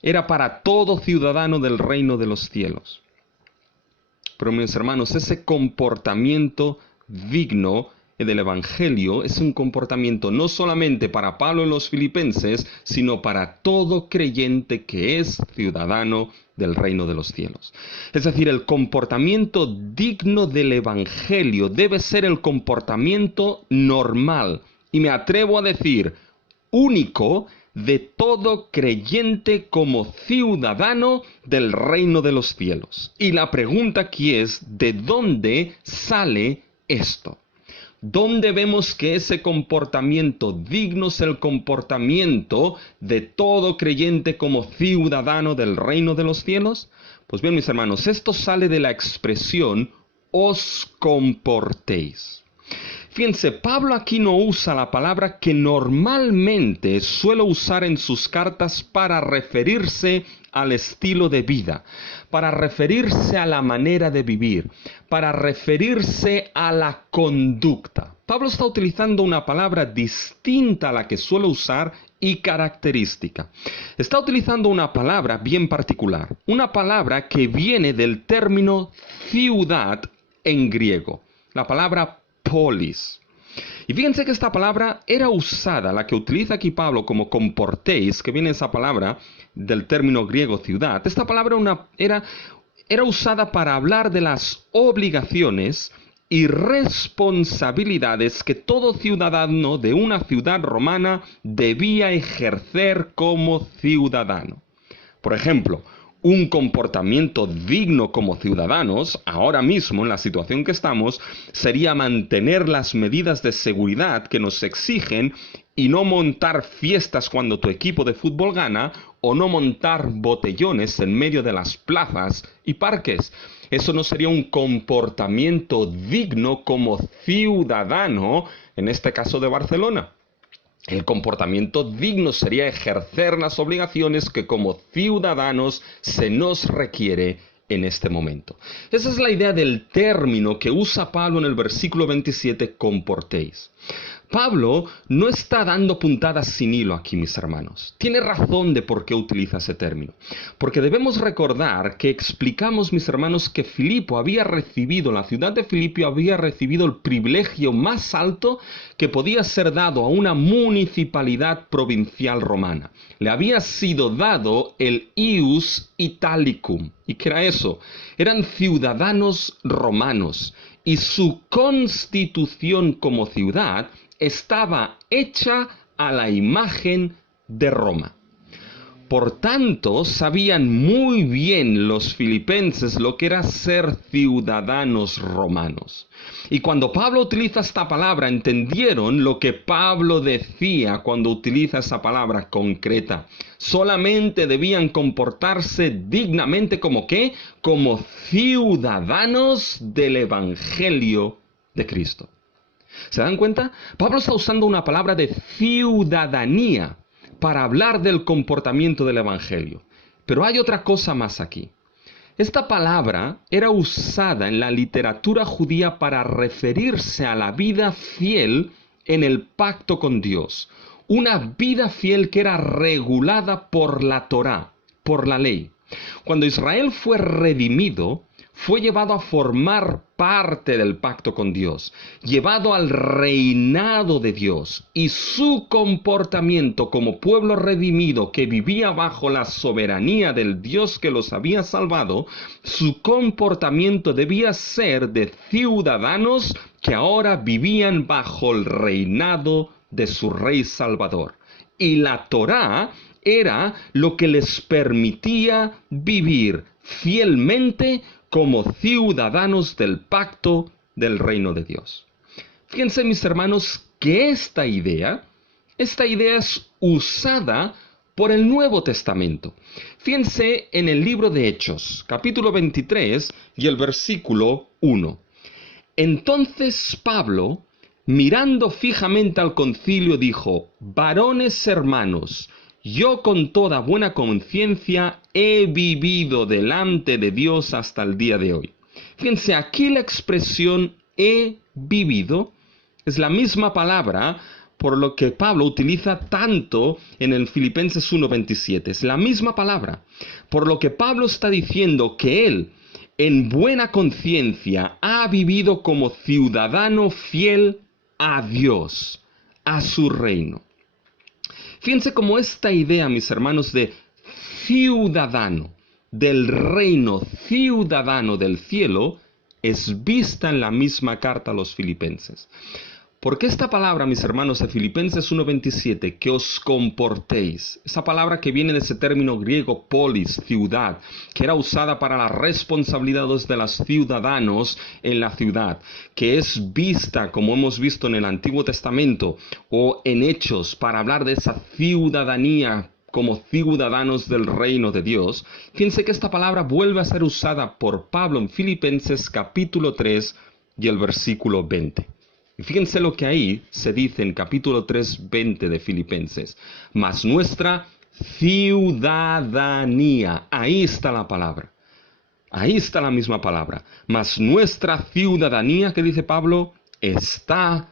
Era para todo ciudadano del reino de los cielos. Pero, mis hermanos, ese comportamiento digno del Evangelio es un comportamiento no solamente para Pablo y los filipenses, sino para todo creyente que es ciudadano del reino de los cielos. Es decir, el comportamiento digno del Evangelio debe ser el comportamiento normal, y me atrevo a decir, único de todo creyente como ciudadano del reino de los cielos. Y la pregunta aquí es, ¿de dónde sale esto? ¿Dónde vemos que ese comportamiento digno es el comportamiento de todo creyente como ciudadano del reino de los cielos? Pues bien, mis hermanos, esto sale de la expresión os comportéis. Fíjense, Pablo aquí no usa la palabra que normalmente suele usar en sus cartas para referirse al estilo de vida, para referirse a la manera de vivir, para referirse a la conducta. Pablo está utilizando una palabra distinta a la que suele usar y característica. Está utilizando una palabra bien particular, una palabra que viene del término ciudad en griego, la palabra polis. Y fíjense que esta palabra era usada, la que utiliza aquí Pablo como comportéis, que viene esa palabra del término griego ciudad. Esta palabra era usada para hablar de las obligaciones y responsabilidades que todo ciudadano de una ciudad romana debía ejercer como ciudadano. Por ejemplo, un comportamiento digno como ciudadanos, ahora mismo en la situación que estamos, sería mantener las medidas de seguridad que nos exigen y no montar fiestas cuando tu equipo de fútbol gana o no montar botellones en medio de las plazas y parques. Eso no sería un comportamiento digno como ciudadano, en este caso de Barcelona. El comportamiento digno sería ejercer las obligaciones que como ciudadanos se nos requiere en este momento. Esa es la idea del término que usa Pablo en el versículo 27, comportéis. Pablo no está dando puntadas sin hilo aquí, mis hermanos. Tiene razón de por qué utiliza ese término. Porque debemos recordar que explicamos, mis hermanos, que la ciudad de Filipo había recibido el privilegio más alto que podía ser dado a una municipalidad provincial romana. Le había sido dado el ius italicum. ¿Y qué era eso? Eran ciudadanos romanos. Y su constitución como ciudad estaba hecha a la imagen de Roma. Por tanto, sabían muy bien los filipenses lo que era ser ciudadanos romanos. Y cuando Pablo utiliza esta palabra, entendieron lo que Pablo decía cuando utiliza esa palabra concreta. Solamente debían comportarse dignamente ¿como qué? Como ciudadanos del Evangelio de Cristo. ¿Se dan cuenta? Pablo está usando una palabra de ciudadanía para hablar del comportamiento del Evangelio. Pero hay otra cosa más aquí. Esta palabra era usada en la literatura judía para referirse a la vida fiel en el pacto con Dios. Una vida fiel que era regulada por la Torá, por la ley. Cuando Israel fue redimido, fue llevado a formar parte del pacto con Dios, llevado al reinado de Dios, y su comportamiento como pueblo redimido que vivía bajo la soberanía del Dios que los había salvado, su comportamiento debía ser de ciudadanos que ahora vivían bajo el reinado de su Rey Salvador. Y la Torá era lo que les permitía vivir fielmente como ciudadanos del pacto del reino de Dios. Fíjense, mis hermanos, que esta idea es usada por el Nuevo Testamento. Fíjense en el libro de Hechos, capítulo 23 y el versículo 1. Entonces Pablo, mirando fijamente al concilio, dijo: varones hermanos, yo con toda buena conciencia he vivido delante de Dios hasta el día de hoy. Fíjense, aquí la expresión he vivido es la misma palabra por lo que Pablo utiliza tanto en el Filipenses 1:27. Es la misma palabra. Por lo que Pablo está diciendo que él, en buena conciencia, ha vivido como ciudadano fiel a Dios, a su reino. Fíjense cómo esta idea, mis hermanos, de ciudadano del reino, ciudadano del cielo, es vista en la misma carta a los filipenses. Porque esta palabra, mis hermanos, de Filipenses 1:27, que os comportéis, esa palabra que viene de ese término griego polis, ciudad, que era usada para las responsabilidades de los ciudadanos en la ciudad, que es vista, como hemos visto en el Antiguo Testamento o en Hechos, para hablar de esa ciudadanía como ciudadanos del reino de Dios. Fíjense que esta palabra vuelve a ser usada por Pablo en Filipenses capítulo 3 y el versículo 20. Y fíjense lo que ahí se dice en capítulo 3, 20 de Filipenses. Mas nuestra ciudadanía, ahí está la palabra. Ahí está la misma palabra. Mas nuestra ciudadanía, ¿qué dice Pablo? Está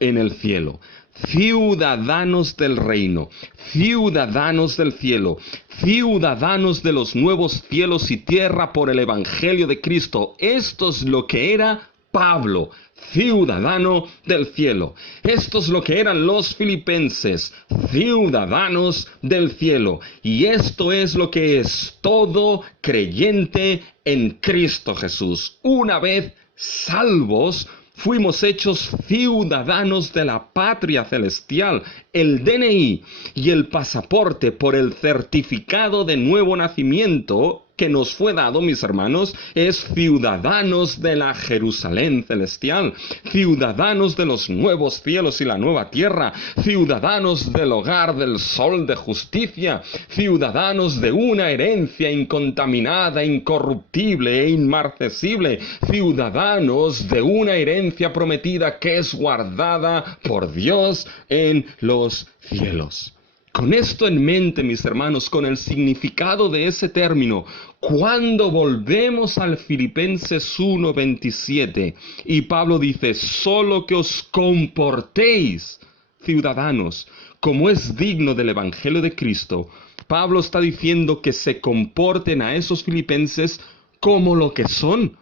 en el cielo. Ciudadanos del reino, ciudadanos del cielo, ciudadanos de los nuevos cielos y tierra por el Evangelio de Cristo. Esto es lo que era Pablo, ciudadano del cielo. Esto es lo que eran los filipenses, ciudadanos del cielo. Y esto es lo que es todo creyente en Cristo Jesús. Una vez salvos, fuimos hechos ciudadanos de la patria celestial. El DNI y el pasaporte por el certificado de nuevo nacimiento que nos fue dado, mis hermanos, es ciudadanos de la Jerusalén celestial, ciudadanos de los nuevos cielos y la nueva tierra, ciudadanos del hogar del sol de justicia, ciudadanos de una herencia incontaminada, incorruptible e inmarcesible, ciudadanos de una herencia prometida que es guardada por Dios en los cielos. Con esto en mente, mis hermanos, con el significado de ese término, cuando volvemos al Filipenses 1:27 y Pablo dice: solo que os comportéis, ciudadanos, como es digno del Evangelio de Cristo, Pablo está diciendo que se comporten a esos filipenses como lo que son.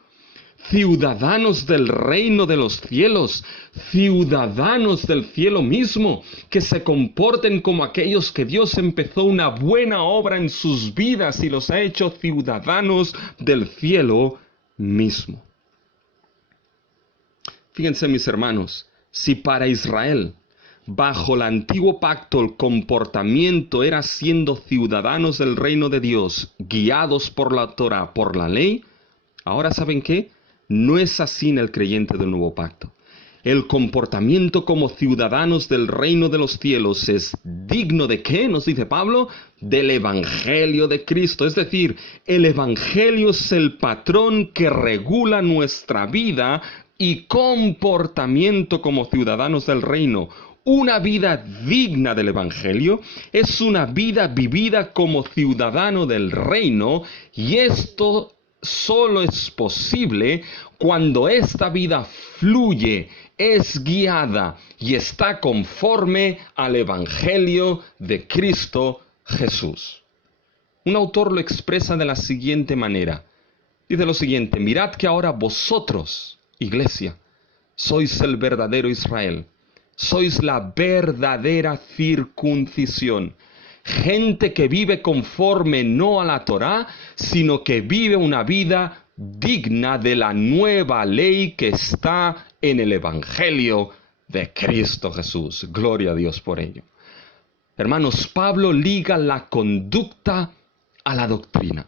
Ciudadanos del reino de los cielos, ciudadanos del cielo mismo, que se comporten como aquellos que Dios empezó una buena obra en sus vidas y los ha hecho ciudadanos del cielo mismo. Fíjense, mis hermanos, si para Israel, bajo el antiguo pacto, el comportamiento era siendo ciudadanos del reino de Dios, guiados por la Torá, por la ley, ahora ¿saben qué? No es así en el creyente del nuevo pacto. El comportamiento como ciudadanos del reino de los cielos es digno de ¿qué? Nos dice Pablo, del Evangelio de Cristo. Es decir, el Evangelio es el patrón que regula nuestra vida y comportamiento como ciudadanos del reino. Una vida digna del Evangelio es una vida vivida como ciudadano del reino, y esto solo es posible cuando esta vida fluye, es guiada y está conforme al Evangelio de Cristo Jesús. Un autor lo expresa de la siguiente manera: Dice lo siguiente: mirad que ahora vosotros, iglesia, sois el verdadero Israel, sois la verdadera circuncisión, gente que vive conforme no a la Torá, sino que vive una vida digna de la nueva ley que está en el Evangelio de Cristo Jesús. Gloria a Dios por ello. Hermanos, Pablo liga la conducta a la doctrina.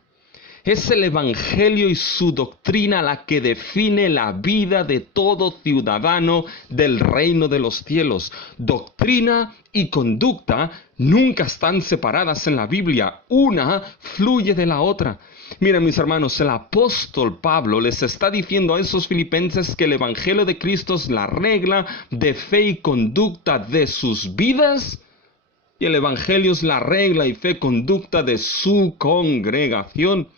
Es el Evangelio y su doctrina la que define la vida de todo ciudadano del reino de los cielos. Doctrina y conducta nunca están separadas en la Biblia. Una fluye de la otra. Miren, mis hermanos, el apóstol Pablo les está diciendo a esos filipenses que el Evangelio de Cristo es la regla de fe y conducta de sus vidas, y el Evangelio es la regla y fe y conducta de su congregación.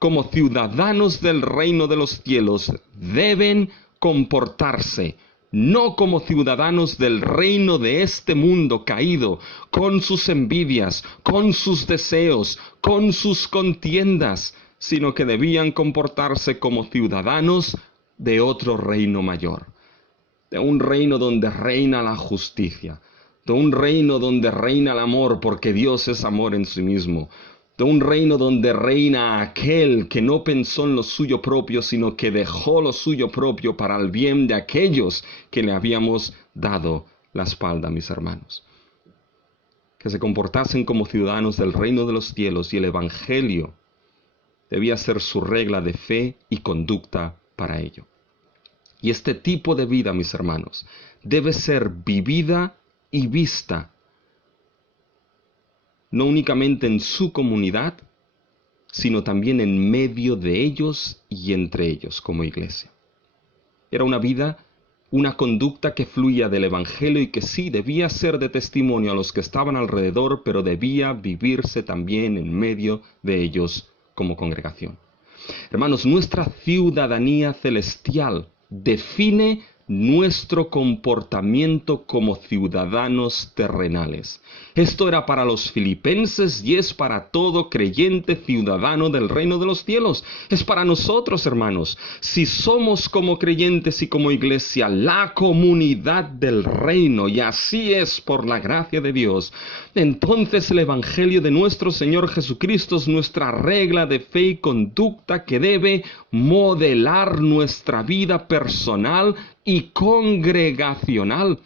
Como ciudadanos del reino de los cielos deben comportarse, no como ciudadanos del reino de este mundo caído, con sus envidias, con sus deseos, con sus contiendas, sino que debían comportarse como ciudadanos de otro reino mayor, de un reino donde reina la justicia, de un reino donde reina el amor, porque Dios es amor en sí mismo, de un reino donde reina aquel que no pensó en lo suyo propio, sino que dejó lo suyo propio para el bien de aquellos que le habíamos dado la espalda, mis hermanos. Que se comportasen como ciudadanos del reino de los cielos, y el Evangelio debía ser su regla de fe y conducta para ello. Y este tipo de vida, mis hermanos, debe ser vivida y vista no únicamente en su comunidad, sino también en medio de ellos y entre ellos como iglesia. Era una vida, una conducta que fluía del Evangelio y que sí debía ser de testimonio a los que estaban alrededor, pero debía vivirse también en medio de ellos como congregación. Hermanos, nuestra ciudadanía celestial define nuestro comportamiento como ciudadanos terrenales. Esto era para los filipenses y es para todo creyente ciudadano del reino de los cielos. Es para nosotros, hermanos. Si somos como creyentes y como iglesia la comunidad del reino, y así es por la gracia de Dios, entonces el Evangelio de nuestro Señor Jesucristo es nuestra regla de fe y conducta que debe modelar nuestra vida personal y congregacional.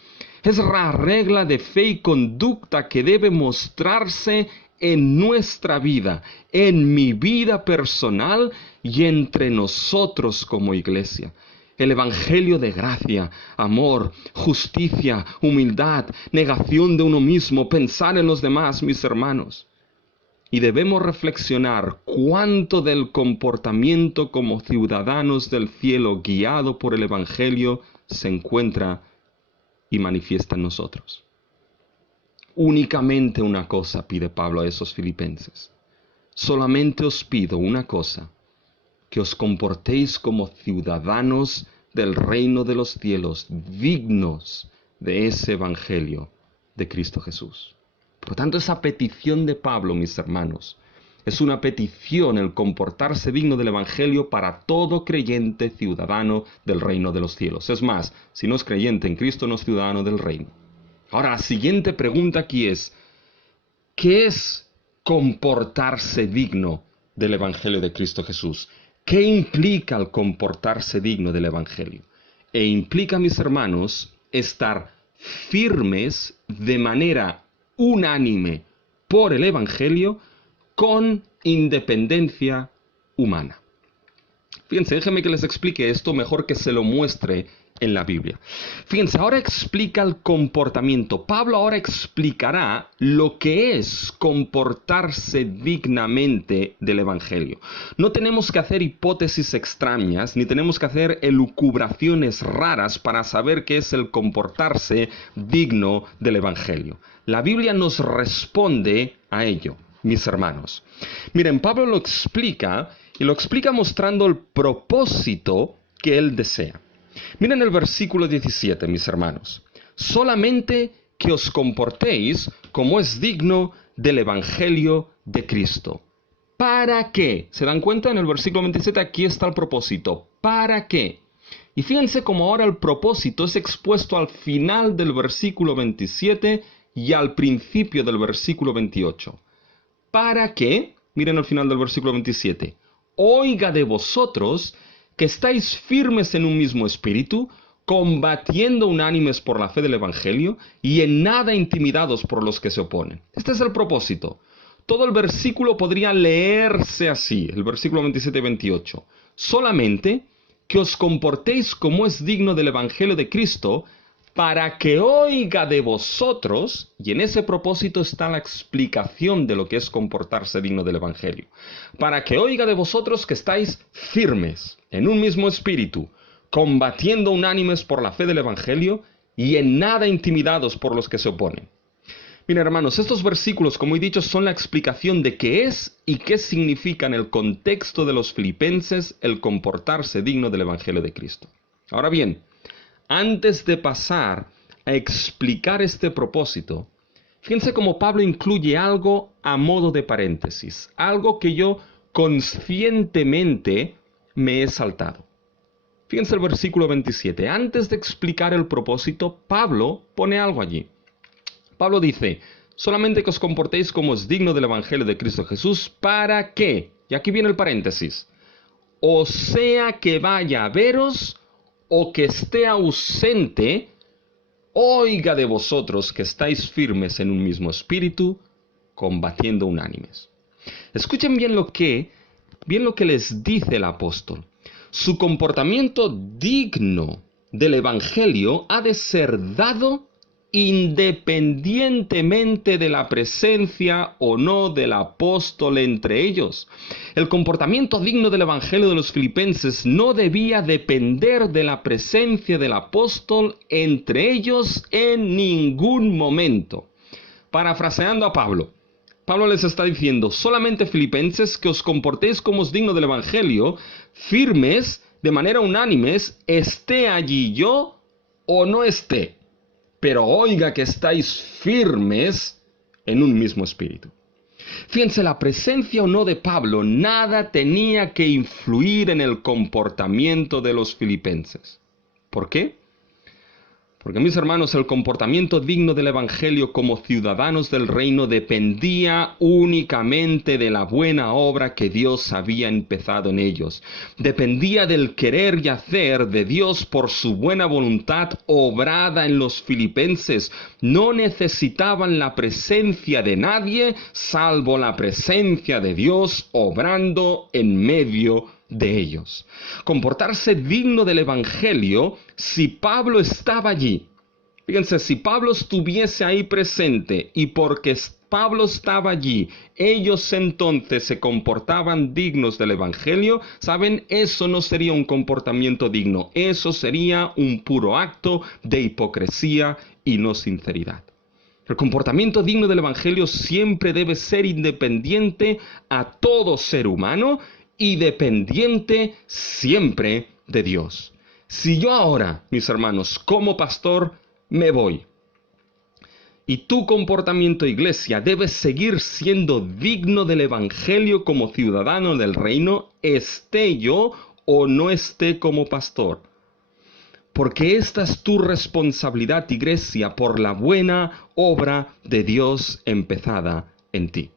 Es la regla de fe y conducta que debe mostrarse en nuestra vida, en mi vida personal y entre nosotros como iglesia. El Evangelio de gracia, amor, justicia, humildad, negación de uno mismo, pensar en los demás, mis hermanos. Y debemos reflexionar cuánto del comportamiento como ciudadanos del cielo guiado por el Evangelio se encuentra y manifiesta en nosotros. Únicamente una cosa pide Pablo a esos filipenses. Solamente os pido una cosa, que os comportéis como ciudadanos del reino de los cielos, dignos de ese Evangelio de Cristo Jesús. Por lo tanto, esa petición de Pablo, mis hermanos, es una petición el comportarse digno del Evangelio para todo creyente ciudadano del reino de los cielos. Es más, si no es creyente en Cristo, no es ciudadano del reino. Ahora, la siguiente pregunta aquí es, ¿qué es comportarse digno del Evangelio de Cristo Jesús? ¿Qué implica el comportarse digno del Evangelio? E implica, mis hermanos, estar firmes de manera unánime por el Evangelio con independencia humana. Fíjense, déjenme que les explique esto mejor que se lo muestre en la Biblia. Fíjense, ahora explica el comportamiento. Pablo ahora explicará lo que es comportarse dignamente del Evangelio. No tenemos que hacer hipótesis extrañas, ni tenemos que hacer elucubraciones raras para saber qué es el comportarse digno del Evangelio. La Biblia nos responde a ello, mis hermanos. Miren, Pablo lo explica, y lo explica mostrando el propósito que él desea. Miren el versículo 17, mis hermanos. Solamente que os comportéis como es digno del Evangelio de Cristo. ¿Para qué? ¿Se dan cuenta? En el versículo 27 aquí está el propósito. ¿Para qué? Y fíjense cómo ahora el propósito es expuesto al final del versículo 27 y al principio del versículo 28. ¿Para qué? Miren al final del versículo 27. Oiga de vosotros que estáis firmes en un mismo espíritu, combatiendo unánimes por la fe del Evangelio y en nada intimidados por los que se oponen. Este es el propósito. Todo el versículo podría leerse así, el versículo 27 y 28. Solamente que os comportéis como es digno del Evangelio de Cristo, para que oiga de vosotros, y en ese propósito está la explicación de lo que es comportarse digno del Evangelio, para que oiga de vosotros que estáis firmes, en un mismo espíritu, combatiendo unánimes por la fe del Evangelio y en nada intimidados por los que se oponen. Miren, hermanos, estos versículos, como he dicho, son la explicación de qué es y qué significa en el contexto de los filipenses el comportarse digno del Evangelio de Cristo. Ahora bien, antes de pasar a explicar este propósito, fíjense cómo Pablo incluye algo a modo de paréntesis, algo que yo conscientemente me he saltado. Fíjense el versículo 27. Antes de explicar el propósito, Pablo pone algo allí. Pablo dice, solamente que os comportéis como es digno del Evangelio de Cristo Jesús, ¿para qué? Y aquí viene el paréntesis. O sea que vaya a veros o que esté ausente, oiga de vosotros que estáis firmes en un mismo espíritu, combatiendo unánimes. Escuchen bien lo que les dice el apóstol. Su comportamiento digno del Evangelio ha de ser dado independientemente de la presencia o no del apóstol entre ellos. El comportamiento digno del Evangelio de los filipenses no debía depender de la presencia del apóstol entre ellos en ningún momento. Parafraseando a Pablo, Pablo les está diciendo, solamente filipenses, que os comportéis como es digno del Evangelio, firmes, de manera unánimes, esté allí yo o no esté. Pero oiga que estáis firmes en un mismo espíritu. Fíjense, la presencia o no de Pablo nada tenía que influir en el comportamiento de los filipenses. ¿Por qué? Porque, mis hermanos, el comportamiento digno del Evangelio como ciudadanos del reino dependía únicamente de la buena obra que Dios había empezado en ellos. Dependía del querer y hacer de Dios por su buena voluntad obrada en los filipenses. No necesitaban la presencia de nadie, salvo la presencia de Dios obrando en medio de ellos. Comportarse digno del Evangelio si Pablo estaba allí. Fíjense, si Pablo estuviese ahí presente y porque Pablo estaba allí, ellos entonces se comportaban dignos del Evangelio, ¿saben? Eso no sería un comportamiento digno. Eso sería un puro acto de hipocresía y no sinceridad. El comportamiento digno del Evangelio siempre debe ser independiente a todo ser humano y dependiente siempre de Dios. Si yo ahora, mis hermanos, como pastor, me voy, y tu comportamiento, iglesia, debe seguir siendo digno del Evangelio como ciudadano del reino, esté yo o no esté como pastor. Porque esta es tu responsabilidad, iglesia, por la buena obra de Dios empezada en ti.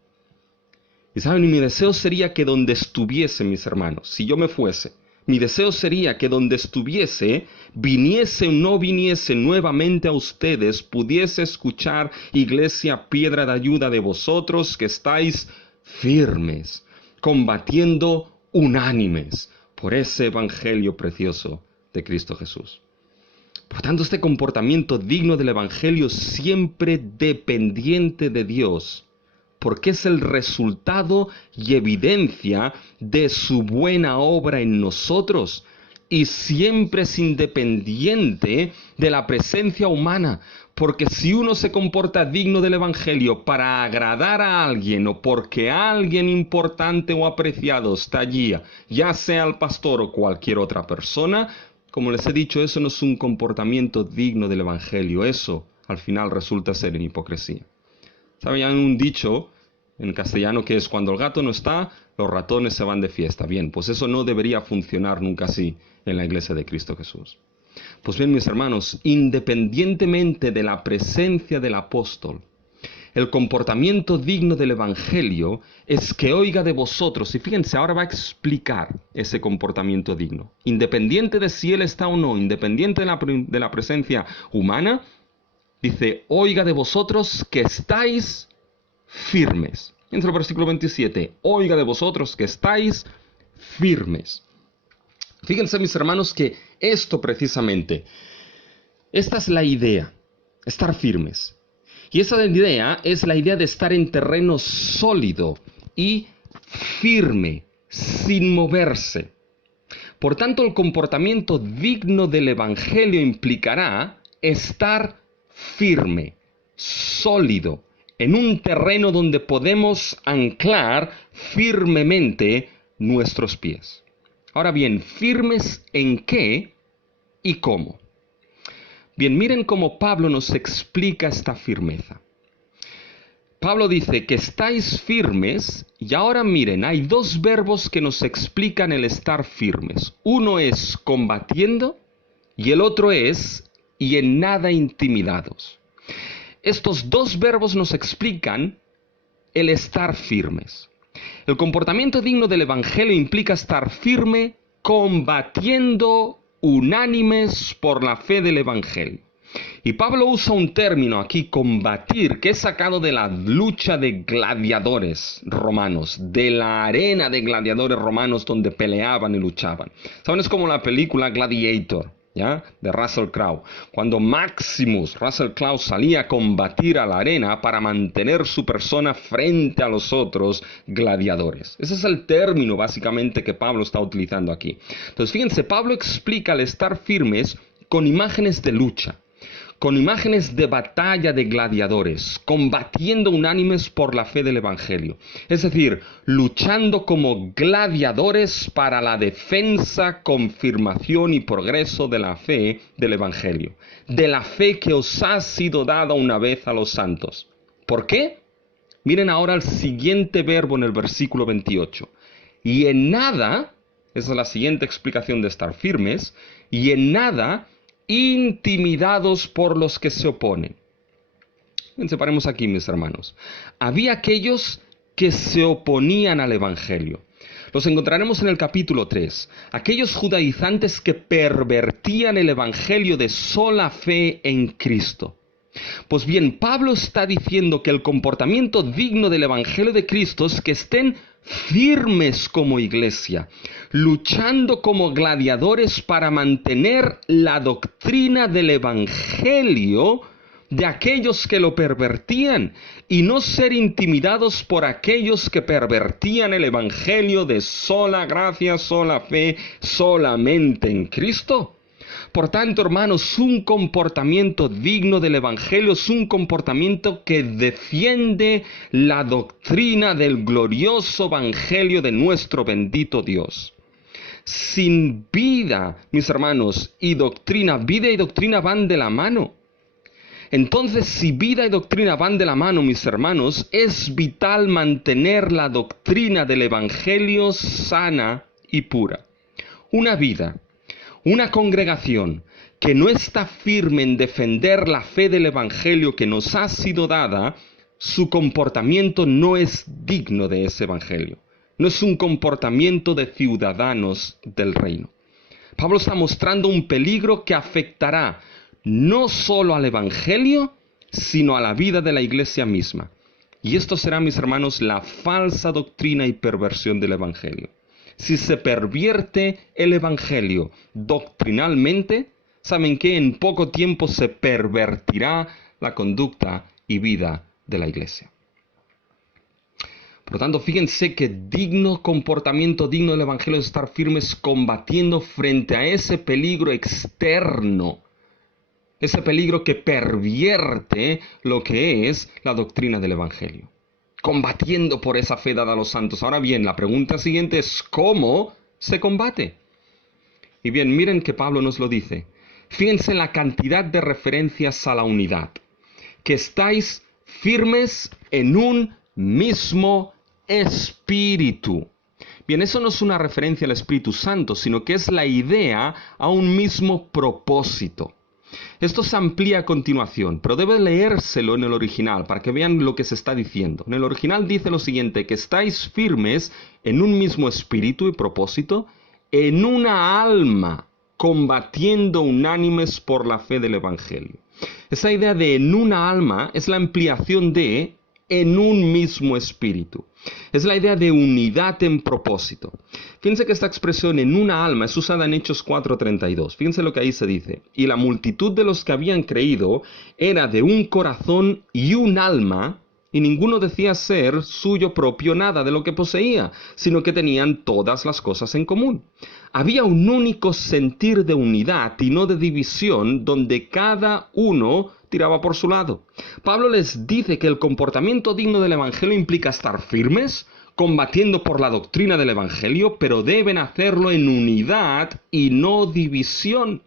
Y saben, mi deseo sería que donde estuviese, mis hermanos, si yo me fuese, mi deseo sería que donde estuviese, viniese o no viniese nuevamente a ustedes, pudiese escuchar, iglesia, piedra de ayuda de vosotros que estáis firmes, combatiendo unánimes por ese evangelio precioso de Cristo Jesús. Por tanto, este comportamiento digno del evangelio siempre dependiente de Dios, porque es el resultado y evidencia de su buena obra en nosotros, y siempre es independiente de la presencia humana, porque si uno se comporta digno del Evangelio para agradar a alguien o porque alguien importante o apreciado está allí, ya sea el pastor o cualquier otra persona, como les he dicho, eso no es un comportamiento digno del Evangelio, eso al final resulta ser en hipocresía. ¿Saben? Hay un dicho en castellano que es: cuando el gato no está, los ratones se van de fiesta. Bien, pues eso no debería funcionar nunca así en la iglesia de Cristo Jesús. Pues bien, mis hermanos, independientemente de la presencia del apóstol, el comportamiento digno del Evangelio es que oiga de vosotros, y fíjense, ahora va a explicar ese comportamiento digno. Independiente de si él está o no, independiente de la presencia humana, dice, oiga de vosotros que estáis firmes. Fíjense el versículo 27, oiga de vosotros que estáis firmes. Fíjense, mis hermanos, que esto precisamente, esta es la idea, estar firmes. Y esa idea es la idea de estar en terreno sólido y firme, sin moverse. Por tanto, el comportamiento digno del Evangelio implicará estar firme, sólido, en un terreno donde podemos anclar firmemente nuestros pies. Ahora bien, ¿firmes en qué y cómo? Bien, miren cómo Pablo nos explica esta firmeza. Pablo dice que estáis firmes, y ahora miren, hay dos verbos que nos explican el estar firmes. Uno es combatiendo y el otro es y en nada intimidados. Estos dos verbos nos explican el estar firmes. El comportamiento digno del Evangelio implica estar firme combatiendo unánimes por la fe del Evangelio. Y Pablo usa un término aquí, combatir, que es sacado de la lucha de gladiadores romanos, de la arena de gladiadores romanos donde peleaban y luchaban. ¿Saben? Es como la película Gladiator, ¿ya? De Russell Crowe. Cuando Maximus, Russell Crowe, salía a combatir a la arena para mantener su persona frente a los otros gladiadores. Ese es el término básicamente que Pablo está utilizando aquí. Entonces, fíjense, Pablo explica el estar firmes con imágenes de lucha, con imágenes de batalla de gladiadores, combatiendo unánimes por la fe del Evangelio. Es decir, luchando como gladiadores para la defensa, confirmación y progreso de la fe del Evangelio. De la fe que os ha sido dada una vez a los santos. ¿Por qué? Miren ahora el siguiente verbo en el versículo 28. Y en nada, esa es la siguiente explicación de estar firmes, y en nada intimidados por los que se oponen. Separemos aquí, mis hermanos. Había aquellos que se oponían al Evangelio. Los encontraremos en el capítulo 3. Aquellos judaizantes que pervertían el Evangelio de sola fe en Cristo. Pues bien, Pablo está diciendo que el comportamiento digno del Evangelio de Cristo es que estén firmes como iglesia, luchando como gladiadores para mantener la doctrina del Evangelio de aquellos que lo pervertían y no ser intimidados por aquellos que pervertían el Evangelio de sola gracia, sola fe, solamente en Cristo. Por tanto, hermanos, un comportamiento digno del Evangelio es un comportamiento que defiende la doctrina del glorioso Evangelio de nuestro bendito Dios. Sin vida, mis hermanos, vida y doctrina van de la mano. Entonces, si vida y doctrina van de la mano, mis hermanos, es vital mantener la doctrina del Evangelio sana y pura. Una vida, una congregación que no está firme en defender la fe del Evangelio que nos ha sido dada, su comportamiento no es digno de ese Evangelio. No es un comportamiento de ciudadanos del reino. Pablo está mostrando un peligro que afectará no solo al Evangelio, sino a la vida de la iglesia misma. Y esto será, mis hermanos, la falsa doctrina y perversión del Evangelio. Si se pervierte el Evangelio doctrinalmente, ¿saben qué? En poco tiempo se pervertirá la conducta y vida de la iglesia. Por lo tanto, fíjense que comportamiento digno del Evangelio es estar firmes combatiendo frente a ese peligro externo, ese peligro que pervierte lo que es la doctrina del Evangelio. Combatiendo por esa fe dada a los santos. Ahora bien, la pregunta siguiente es ¿cómo se combate? Y bien, miren que Pablo nos lo dice. Fíjense en la cantidad de referencias a la unidad. Que estáis firmes en un mismo espíritu. Bien, eso no es una referencia al Espíritu Santo, sino que es la idea a un mismo propósito. Esto se amplía a continuación, pero debe leérselo en el original para que vean lo que se está diciendo. En el original dice lo siguiente, que estáis firmes en un mismo espíritu y propósito, en una alma, combatiendo unánimes por la fe del Evangelio. Esa idea de en una alma es la ampliación de en un mismo espíritu. Es la idea de unidad en propósito. Fíjense que esta expresión en una alma es usada en Hechos 4:32. Fíjense lo que ahí se dice. Y la multitud de los que habían creído era de un corazón y un alma, y ninguno decía ser suyo propio nada de lo que poseía, sino que tenían todas las cosas en común. Había un único sentir de unidad y no de división, donde cada uno tiraba por su lado. Pablo les dice que el comportamiento digno del Evangelio implica estar firmes, combatiendo por la doctrina del Evangelio, pero deben hacerlo en unidad y no división.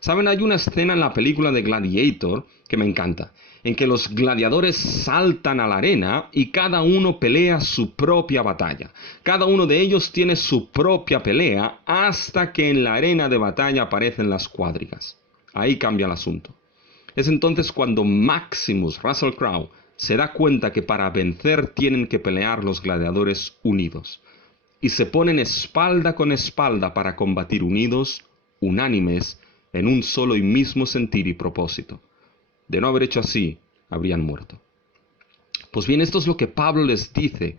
¿Saben? Hay una escena en la película de Gladiator que me encanta, en que los gladiadores saltan a la arena y cada uno pelea su propia batalla. Cada uno de ellos tiene su propia pelea hasta que en la arena de batalla aparecen las cuadrigas. Ahí cambia el asunto. Es entonces cuando Maximus, Russell Crowe, se da cuenta que para vencer tienen que pelear los gladiadores unidos. Y se ponen espalda con espalda para combatir unidos, unánimes, en un solo y mismo sentir y propósito. De no haber hecho así, habrían muerto. Pues bien, esto es lo que Pablo les dice.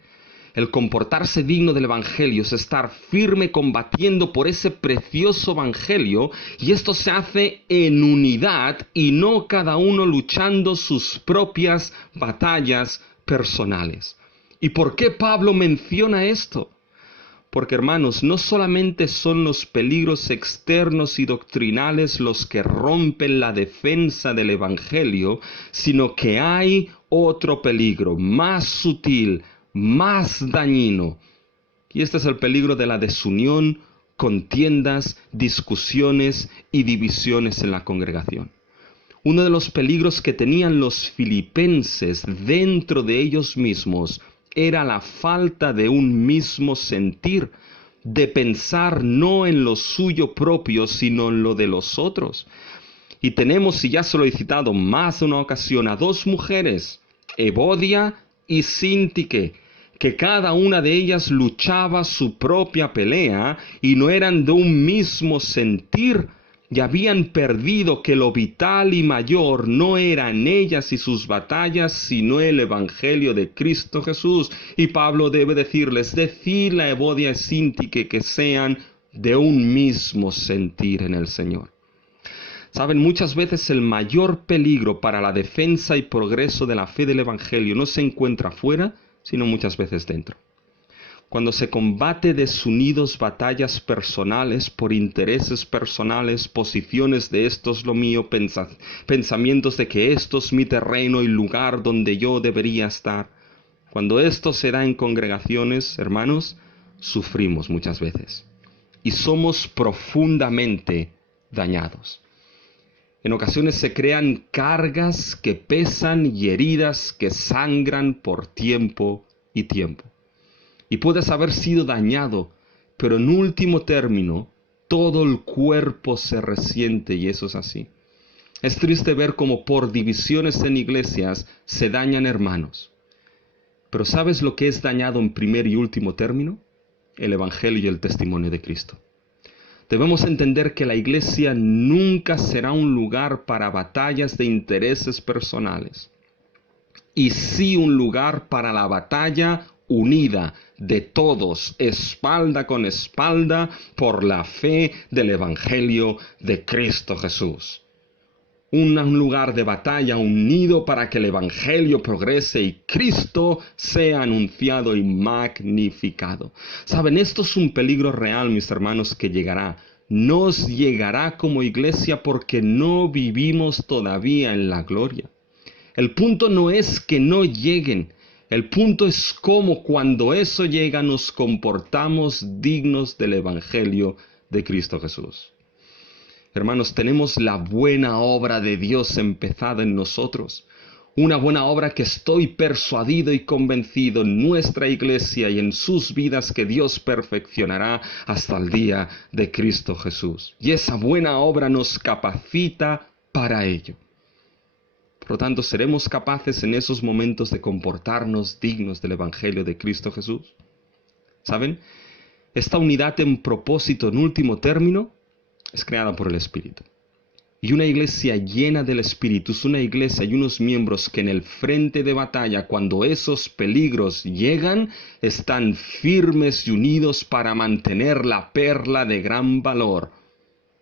El comportarse digno del Evangelio es estar firme combatiendo por ese precioso Evangelio, y esto se hace en unidad y no cada uno luchando sus propias batallas personales. ¿Y por qué Pablo menciona esto? Porque, hermanos, no solamente son los peligros externos y doctrinales los que rompen la defensa del Evangelio, sino que hay otro peligro más sutil, más dañino. Y este es el peligro de la desunión, contiendas, discusiones y divisiones en la congregación. Uno de los peligros que tenían los filipenses dentro de ellos mismos era la falta de un mismo sentir, de pensar no en lo suyo propio, sino en lo de los otros. Y tenemos, y ya se lo he citado más de una ocasión, a dos mujeres, Evodia y Síntique, que cada una de ellas luchaba su propia pelea y no eran de un mismo sentir, y habían perdido que lo vital y mayor no eran ellas y sus batallas, sino el Evangelio de Cristo Jesús. Y Pablo debe decirles, decirle a Evodia y Síntique que sean de un mismo sentir en el Señor. Saben, muchas veces el mayor peligro para la defensa y progreso de la fe del Evangelio no se encuentra fuera, sino muchas veces dentro. Cuando se combate desunidos batallas personales por intereses personales, posiciones de esto es lo mío, pensamientos de que esto es mi terreno y lugar donde yo debería estar. Cuando esto se da en congregaciones, hermanos, sufrimos muchas veces y somos profundamente dañados. En ocasiones se crean cargas que pesan y heridas que sangran por tiempo y tiempo. Y puedes haber sido dañado, pero en último término, todo el cuerpo se resiente y eso es así. Es triste ver cómo por divisiones en iglesias se dañan hermanos. Pero ¿sabes lo que es dañado en primer y último término? El Evangelio y el testimonio de Cristo. Debemos entender que la iglesia nunca será un lugar para batallas de intereses personales, y sí un lugar para la batalla unida de todos, espalda con espalda, por la fe del Evangelio de Cristo Jesús. Un lugar de batalla unido para que el Evangelio progrese y Cristo sea anunciado y magnificado. Saben, esto es un peligro real, mis hermanos, que llegará. Nos llegará como iglesia porque no vivimos todavía en la gloria. El punto no es que no lleguen. El punto es cómo cuando eso llega nos comportamos dignos del Evangelio de Cristo Jesús. Hermanos, tenemos la buena obra de Dios empezada en nosotros. Una buena obra que estoy persuadido y convencido en nuestra iglesia y en sus vidas que Dios perfeccionará hasta el día de Cristo Jesús. Y esa buena obra nos capacita para ello. Por lo tanto, ¿seremos capaces en esos momentos de comportarnos dignos del Evangelio de Cristo Jesús? ¿Saben? Esta unidad en propósito, en último término, es creada por el Espíritu. Y una iglesia llena del Espíritu es una iglesia y unos miembros que en el frente de batalla, cuando esos peligros llegan, están firmes y unidos para mantener la perla de gran valor.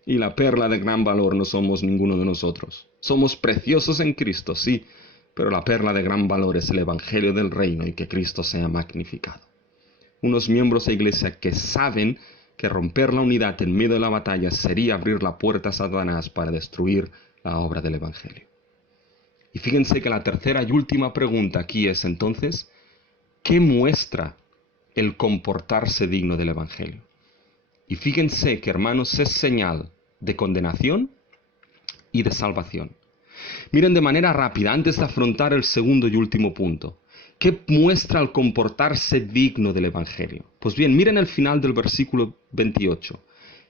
Y la perla de gran valor no somos ninguno de nosotros. Somos preciosos en Cristo, sí, pero la perla de gran valor es el Evangelio del Reino y que Cristo sea magnificado. Unos miembros de iglesia que saben que romper la unidad en medio de la batalla sería abrir la puerta a Satanás para destruir la obra del Evangelio. Y fíjense que la tercera y última pregunta aquí es entonces, ¿qué muestra el comportarse digno del Evangelio? Y fíjense que, hermanos, es señal de condenación y de salvación. Miren de manera rápida, antes de afrontar el segundo y último punto, ¿qué muestra el comportarse digno del Evangelio? Pues bien, miren el final del versículo 28.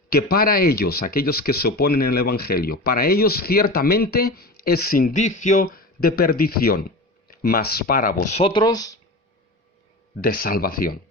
Que para ellos, aquellos que se oponen al Evangelio, para ellos ciertamente es indicio de perdición, mas para vosotros de salvación.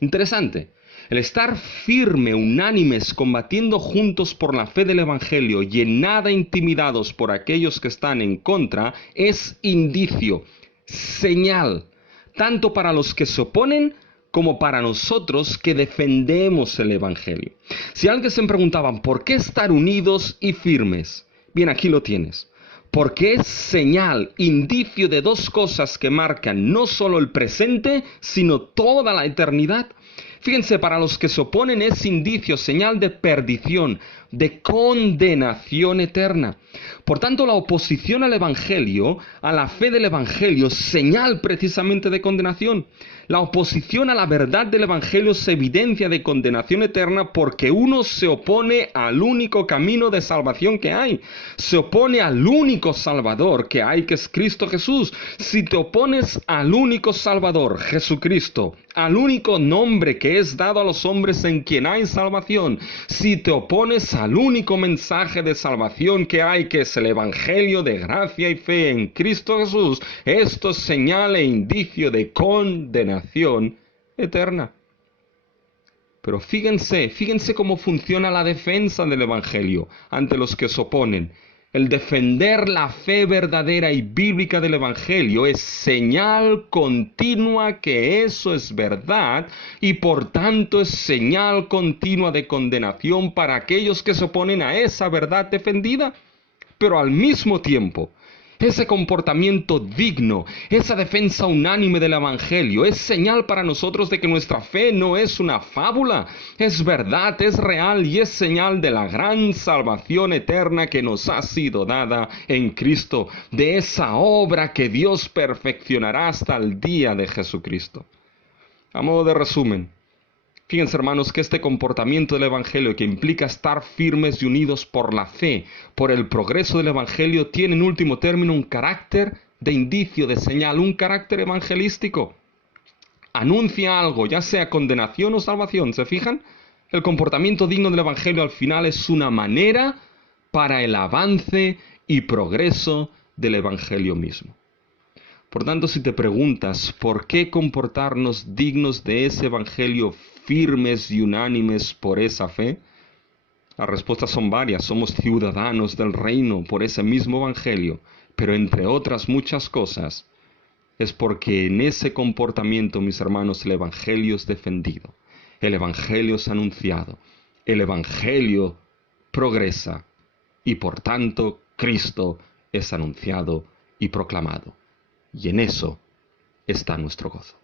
Interesante. El estar firme, unánimes, combatiendo juntos por la fe del Evangelio y en nada intimidados por aquellos que están en contra, es indicio, señal, tanto para los que se oponen como para nosotros que defendemos el Evangelio. Si alguien se preguntaban, ¿por qué estar unidos y firmes? Bien, aquí lo tienes. Porque es señal, indicio de dos cosas que marcan no solo el presente, sino toda la eternidad. Fíjense, para los que se oponen es indicio, señal de perdición, de condenación eterna. Por tanto, la oposición al Evangelio, a la fe del Evangelio, señal precisamente de condenación. La oposición a la verdad del Evangelio es evidencia de condenación eterna porque uno se opone al único camino de salvación que hay. Se opone al único Salvador que hay, que es Cristo Jesús. Si te opones al único Salvador, Jesucristo, al único nombre que es dado a los hombres en quien hay salvación, si te opones al único mensaje de salvación que hay, que es el Evangelio de gracia y fe en Cristo Jesús, esto es señal e indicio de condenación eterna. Pero fíjense cómo funciona la defensa del Evangelio ante los que se oponen. El defender la fe verdadera y bíblica del Evangelio es señal continua que eso es verdad y por tanto es señal continua de condenación para aquellos que se oponen a esa verdad defendida. Pero al mismo tiempo, ese comportamiento digno, esa defensa unánime del Evangelio, es señal para nosotros de que nuestra fe no es una fábula, es verdad, es real y es señal de la gran salvación eterna que nos ha sido dada en Cristo, de esa obra que Dios perfeccionará hasta el día de Jesucristo. A modo de resumen, fíjense, hermanos, que este comportamiento del Evangelio que implica estar firmes y unidos por la fe, por el progreso del Evangelio, tiene en último término un carácter de indicio, de señal, un carácter evangelístico. Anuncia algo, ya sea condenación o salvación, ¿se fijan? El comportamiento digno del Evangelio al final es una manera para el avance y progreso del Evangelio mismo. Por tanto, si te preguntas por qué comportarnos dignos de ese Evangelio firmes y unánimes por esa fe, las respuestas son varias. Somos ciudadanos del reino por ese mismo Evangelio, pero entre otras muchas cosas, es porque en ese comportamiento, mis hermanos, el Evangelio es defendido, el Evangelio es anunciado, el Evangelio progresa y por tanto Cristo es anunciado y proclamado. Y en eso está nuestro gozo.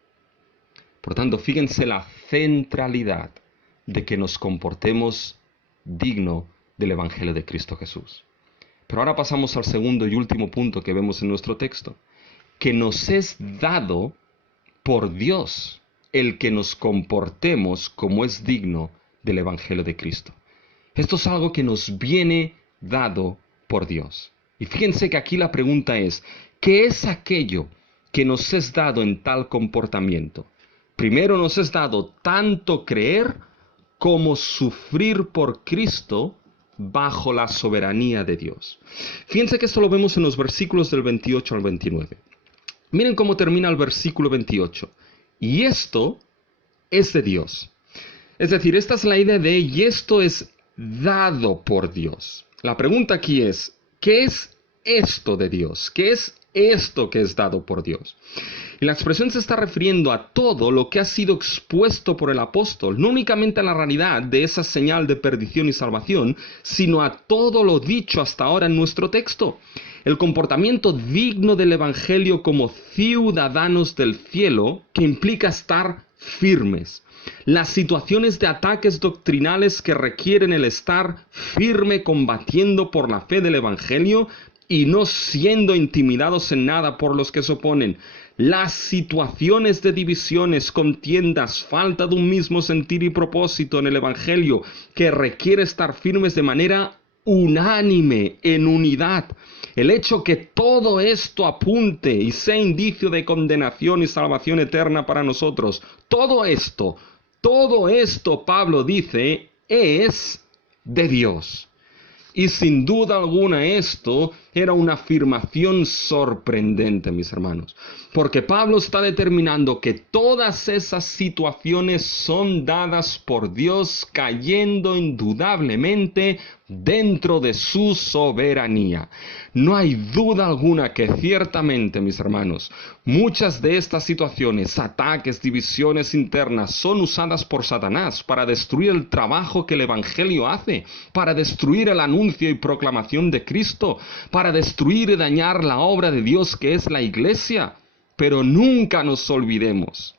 Por tanto, fíjense la centralidad de que nos comportemos digno del Evangelio de Cristo Jesús. Pero ahora pasamos al segundo y último punto que vemos en nuestro texto, que nos es dado por Dios el que nos comportemos como es digno del Evangelio de Cristo. Esto es algo que nos viene dado por Dios. Y fíjense que aquí la pregunta es, ¿Qué es aquello que nos es dado en tal comportamiento? Primero nos es dado tanto creer como sufrir por Cristo bajo la soberanía de Dios. Fíjense que esto lo vemos en los versículos del 28 al 29. Miren cómo termina el versículo 28. Y esto es de Dios. Es decir, esta es la idea de y esto es dado por Dios. La pregunta aquí es, ¿qué es esto de Dios? ¿Qué es esto que es dado por Dios? Y la expresión se está refiriendo a todo lo que ha sido expuesto por el apóstol, no únicamente a la realidad de esa señal de perdición y salvación, sino a todo lo dicho hasta ahora en nuestro texto. El comportamiento digno del Evangelio como ciudadanos del cielo, que implica estar firmes. Las situaciones de ataques doctrinales que requieren el estar firme combatiendo por la fe del Evangelio y no siendo intimidados en nada por los que se oponen. Las situaciones de divisiones, contiendas, falta de un mismo sentir y propósito en el Evangelio que requiere estar firmes de manera unánime, en unidad. El hecho que todo esto apunte y sea indicio de condenación y salvación eterna para nosotros, todo esto, Pablo dice, es de Dios. Y sin duda alguna esto era una afirmación sorprendente, mis hermanos, porque Pablo está determinando que todas esas situaciones son dadas por Dios cayendo indudablemente dentro de su soberanía. No hay duda alguna que ciertamente, mis hermanos, muchas de estas situaciones, ataques, divisiones internas, son usadas por Satanás para destruir el trabajo que el Evangelio hace, para destruir el anuncio y proclamación de Cristo, para destruir y dañar la obra de Dios que es la iglesia. Pero nunca nos olvidemos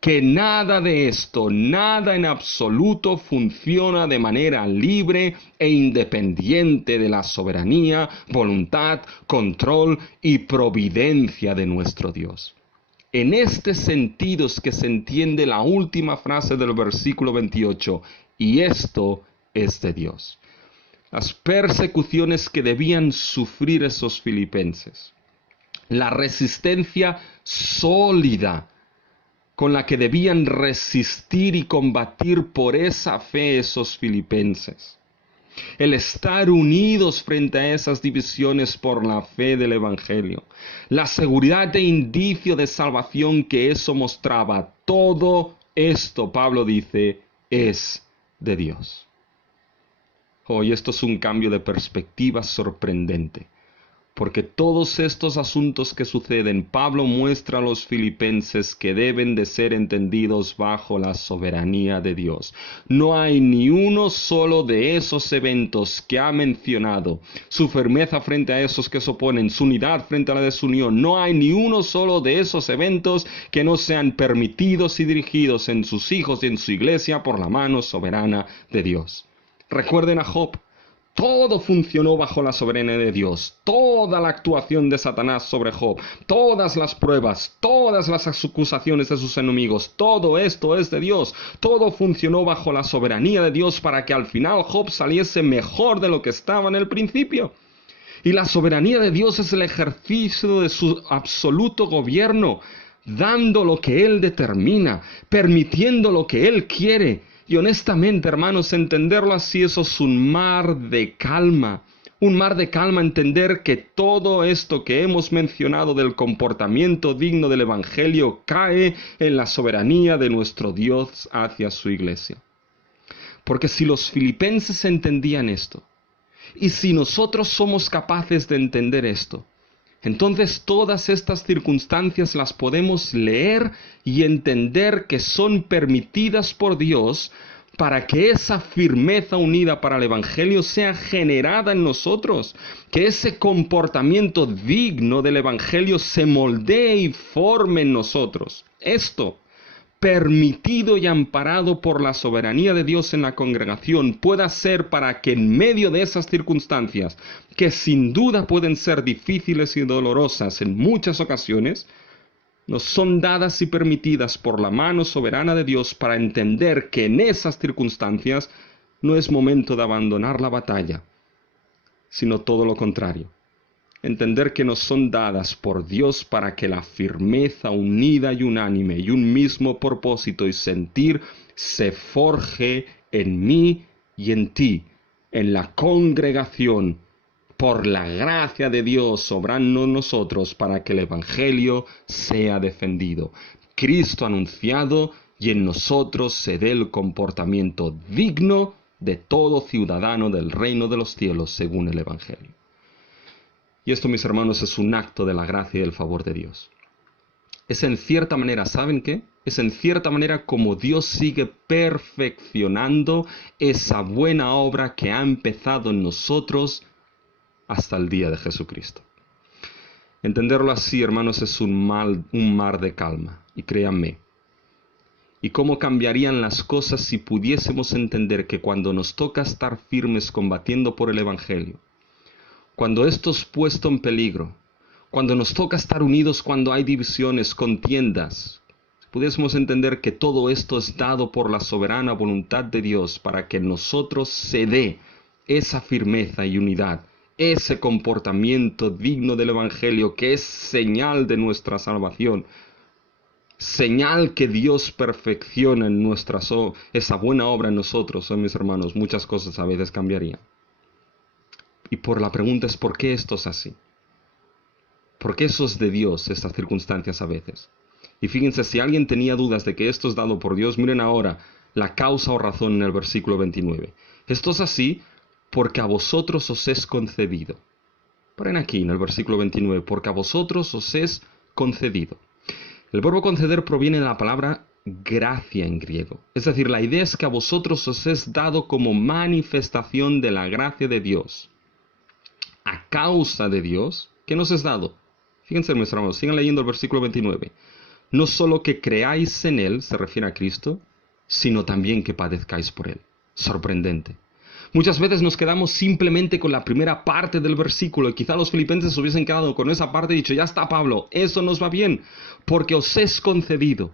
que nada de esto, nada en absoluto funciona de manera libre e independiente de la soberanía, voluntad, control y providencia de nuestro Dios. En este sentido es que se entiende la última frase del versículo 28, y esto es de Dios. Las persecuciones que debían sufrir esos filipenses, la resistencia sólida con la que debían resistir y combatir por esa fe esos filipenses, el estar unidos frente a esas divisiones por la fe del Evangelio, la seguridad e indicio de salvación que eso mostraba, todo esto, Pablo dice, es de Dios. Hoy esto es un cambio de perspectiva sorprendente, porque todos estos asuntos que suceden, Pablo muestra a los filipenses que deben de ser entendidos bajo la soberanía de Dios. No hay ni uno solo de esos eventos que ha mencionado, su firmeza frente a esos que se oponen, su unidad frente a la desunión, no hay ni uno solo de esos eventos que no sean permitidos y dirigidos en sus hijos y en su iglesia por la mano soberana de Dios. Recuerden a Job. Todo funcionó bajo la soberanía de Dios. Toda la actuación de Satanás sobre Job, todas las pruebas, todas las acusaciones de sus enemigos, todo esto es de Dios. Todo funcionó bajo la soberanía de Dios para que al final Job saliese mejor de lo que estaba en el principio. Y la soberanía de Dios es el ejercicio de su absoluto gobierno, dando lo que Él determina, permitiendo lo que Él quiere. Y honestamente, hermanos, entenderlo así, eso es un mar de calma. Un mar de calma, entender que todo esto que hemos mencionado del comportamiento digno del Evangelio cae en la soberanía de nuestro Dios hacia su iglesia. Porque si los filipenses entendían esto, y si nosotros somos capaces de entender esto, entonces todas estas circunstancias las podemos leer y entender que son permitidas por Dios para que esa firmeza unida para el Evangelio sea generada en nosotros, que ese comportamiento digno del Evangelio se moldee y forme en nosotros. Esto, permitido y amparado por la soberanía de Dios en la congregación, pueda ser para que en medio de esas circunstancias, que sin duda pueden ser difíciles y dolorosas en muchas ocasiones, nos son dadas y permitidas por la mano soberana de Dios para entender que en esas circunstancias no es momento de abandonar la batalla, sino todo lo contrario. entender que nos son dadas por Dios para que la firmeza unida y unánime y un mismo propósito y sentir se forje en mí y en ti, en la congregación, por la gracia de Dios obrando en nosotros para que el Evangelio sea defendido. Cristo anunciado y en nosotros se dé el comportamiento digno de todo ciudadano del reino de los cielos según el Evangelio. Y esto, mis hermanos, es un acto de la gracia y del favor de Dios. Es en cierta manera, ¿saben qué? Es en cierta manera como Dios sigue perfeccionando esa buena obra que ha empezado en nosotros hasta el día de Jesucristo. Entenderlo así, hermanos, es un mar de calma. Y créanme, ¿y cómo cambiarían las cosas si pudiésemos entender que cuando nos toca estar firmes combatiendo por el Evangelio, cuando esto es puesto en peligro, cuando nos toca estar unidos cuando hay divisiones, contiendas, pudiésemos entender que todo esto es dado por la soberana voluntad de Dios para que en nosotros se dé esa firmeza y unidad, ese comportamiento digno del Evangelio que es señal de nuestra salvación, señal que Dios perfecciona en esa buena obra en nosotros, mis hermanos, muchas cosas a veces cambiarían. Y la pregunta es, ¿por qué esto es así? ¿Por qué eso es de Dios, estas circunstancias a veces? Y fíjense, si alguien tenía dudas de que esto es dado por Dios, miren ahora la causa o razón en el versículo 29. Esto es así porque a vosotros os es concedido. Ponen aquí en el versículo 29, porque a vosotros os es concedido. El verbo conceder proviene de la palabra gracia en griego. Es decir, la idea es que a vosotros os es dado como manifestación de la gracia de Dios. A causa de Dios, ¿qué nos es dado? Fíjense, mis hermanos, sigan leyendo el versículo 29. No solo que creáis en Él, se refiere a Cristo, sino también que padezcáis por Él. Sorprendente. Muchas veces nos quedamos simplemente con la primera parte del versículo y quizá los filipenses hubiesen quedado con esa parte y dicho, ya está Pablo, eso nos va bien, porque os es concedido.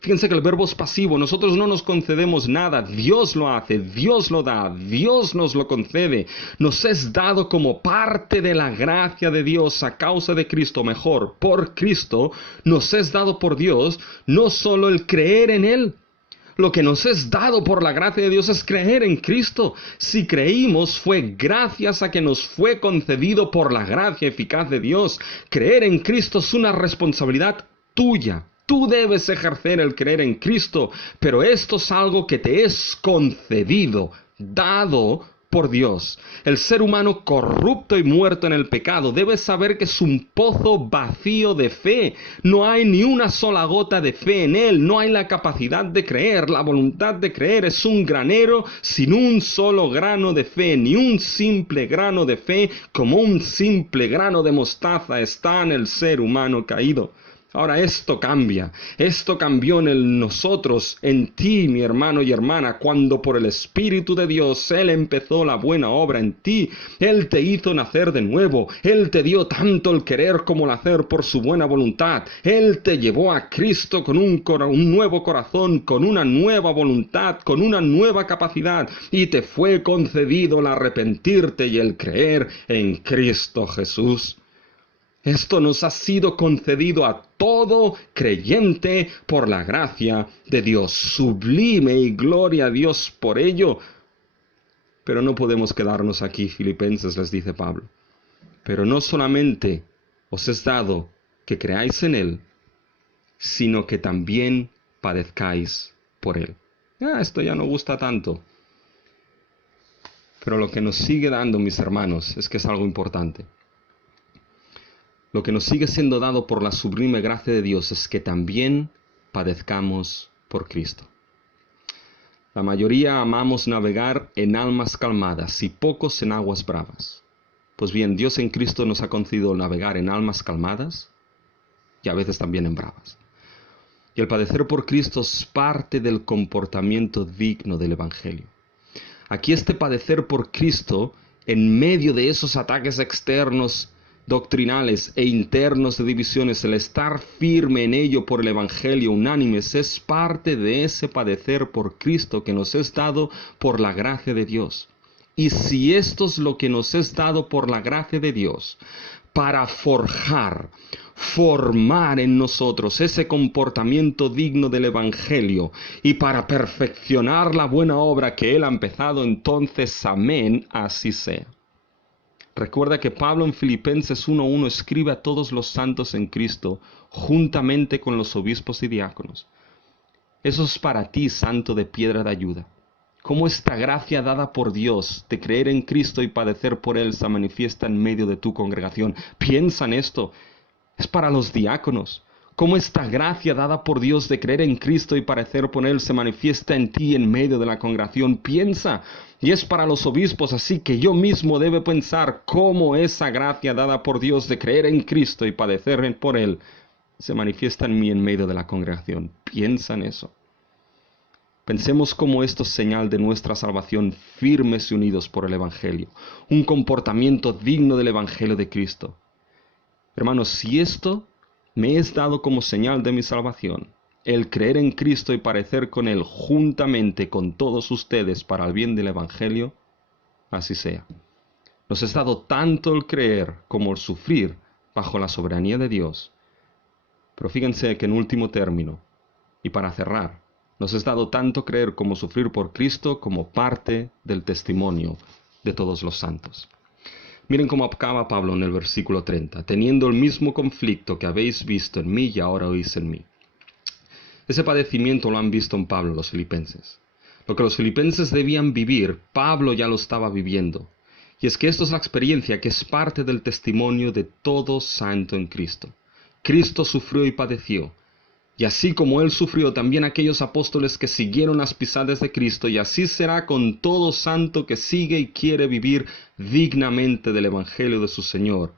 Fíjense que el verbo es pasivo, nosotros no nos concedemos nada, Dios lo hace, Dios lo da, Dios nos lo concede, nos es dado como parte de la gracia de Dios a causa de Cristo, mejor, por Cristo, nos es dado por Dios no solo el creer en Él. Lo que nos es dado por la gracia de Dios es creer en Cristo. Si creímos fue gracias a que nos fue concedido por la gracia eficaz de Dios. Creer en Cristo es una responsabilidad tuya. Tú debes ejercer el creer en Cristo, pero esto es algo que te es concedido, dado por Dios. El ser humano corrupto y muerto en el pecado debe saber que es un pozo vacío de fe. No hay ni una sola gota de fe en él. No hay la capacidad de creer. La voluntad de creer es un granero sin un solo grano de fe. Ni un simple grano de fe como un simple grano de mostaza está en el ser humano caído. Ahora esto cambia, esto cambió en nosotros, en ti, mi hermano y hermana, cuando por el Espíritu de Dios Él empezó la buena obra en ti. Él te hizo nacer de nuevo, Él te dio tanto el querer como el hacer por su buena voluntad. Él te llevó a Cristo con un nuevo corazón, con una nueva voluntad, con una nueva capacidad, y te fue concedido el arrepentirte y el creer en Cristo Jesús. Esto nos ha sido concedido a todo creyente por la gracia de Dios. Sublime y gloria a Dios por ello. Pero no podemos quedarnos aquí, Filipenses, les dice Pablo. Pero no solamente os es dado que creáis en Él, sino que también padezcáis por Él. Esto ya no gusta tanto. Pero lo que nos sigue dando, mis hermanos, es que es algo importante. Lo que nos sigue siendo dado por la sublime gracia de Dios es que también padezcamos por Cristo. La mayoría amamos navegar en almas calmadas y pocos en aguas bravas. Pues bien, Dios en Cristo nos ha concedido navegar en almas calmadas y a veces también en bravas. Y el padecer por Cristo es parte del comportamiento digno del Evangelio. Aquí este padecer por Cristo, en medio de esos ataques externos, doctrinales e internos de divisiones, el estar firme en ello por el Evangelio unánimes, es parte de ese padecer por Cristo que nos es dado por la gracia de Dios. Y si esto es lo que nos es dado por la gracia de Dios, para formar en nosotros ese comportamiento digno del Evangelio y para perfeccionar la buena obra que Él ha empezado, entonces, amén, así sea. Recuerda que Pablo en Filipenses 1:1 escribe a todos los santos en Cristo, juntamente con los obispos y diáconos. Eso es para ti, santo de piedra de ayuda. Cómo esta gracia dada por Dios de creer en Cristo y padecer por Él se manifiesta en medio de tu congregación. Piensa en esto. Es para los diáconos. Cómo esta gracia dada por Dios de creer en Cristo y padecer por Él se manifiesta en ti en medio de la congregación. Piensa. Y es para los obispos, así que yo mismo debo pensar cómo esa gracia dada por Dios de creer en Cristo y padecer por Él se manifiesta en mí en medio de la congregación. Piensa en eso. Pensemos cómo esto es señal de nuestra salvación, firmes y unidos por el Evangelio. Un comportamiento digno del Evangelio de Cristo. Hermanos, si esto me es dado como señal de mi salvación, el creer en Cristo y padecer con Él juntamente con todos ustedes para el bien del Evangelio, así sea. Nos es dado tanto el creer como el sufrir bajo la soberanía de Dios. Pero fíjense que en último término, y para cerrar, nos es dado tanto creer como sufrir por Cristo como parte del testimonio de todos los santos. Miren cómo acaba Pablo en el versículo 30, teniendo el mismo conflicto que habéis visto en mí y ahora oís en mí. Ese padecimiento lo han visto en Pablo los filipenses. Lo que los filipenses debían vivir, Pablo ya lo estaba viviendo. Y es que esto es la experiencia que es parte del testimonio de todo santo en Cristo. Cristo sufrió y padeció. Y así como Él sufrió, también aquellos apóstoles que siguieron las pisadas de Cristo, y así será con todo santo que sigue y quiere vivir dignamente del Evangelio de su Señor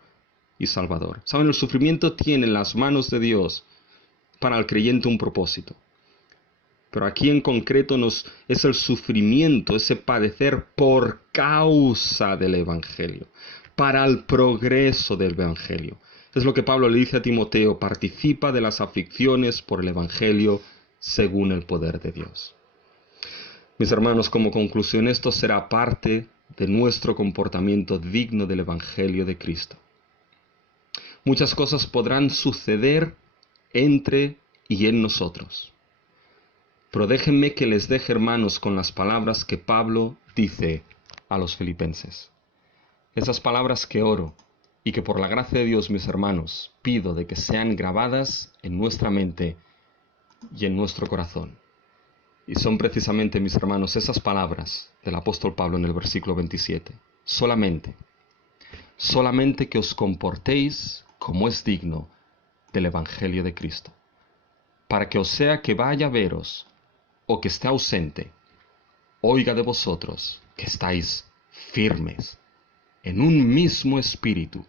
y Salvador. Saben, el sufrimiento tiene en las manos de Dios para el creyente un propósito. Pero aquí en concreto es el sufrimiento, ese padecer por causa del Evangelio, para el progreso del Evangelio. Es lo que Pablo le dice a Timoteo: participa de las aflicciones por el Evangelio según el poder de Dios. Mis hermanos, como conclusión, esto será parte de nuestro comportamiento digno del Evangelio de Cristo. Muchas cosas podrán suceder entre y en nosotros. Pero déjenme que les deje, hermanos, con las palabras que Pablo dice a los filipenses. Esas palabras que oro y que por la gracia de Dios, mis hermanos, pido de que sean grabadas en nuestra mente y en nuestro corazón. Y son precisamente, mis hermanos, esas palabras del apóstol Pablo en el versículo 27. Solamente que os comportéis como es digno del Evangelio de Cristo, para que os sea que vaya a veros o que esté ausente, oiga de vosotros que estáis firmes en un mismo espíritu,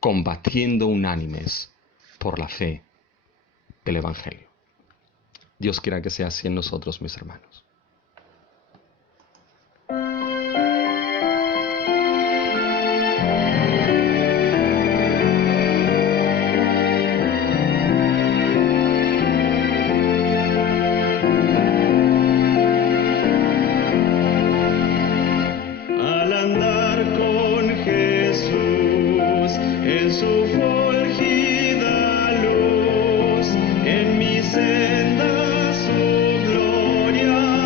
combatiendo unánimes por la fe del Evangelio. Dios quiera que sea así en nosotros, mis hermanos. Al andar con Jesús en su fulgida luz, en mi senda su gloria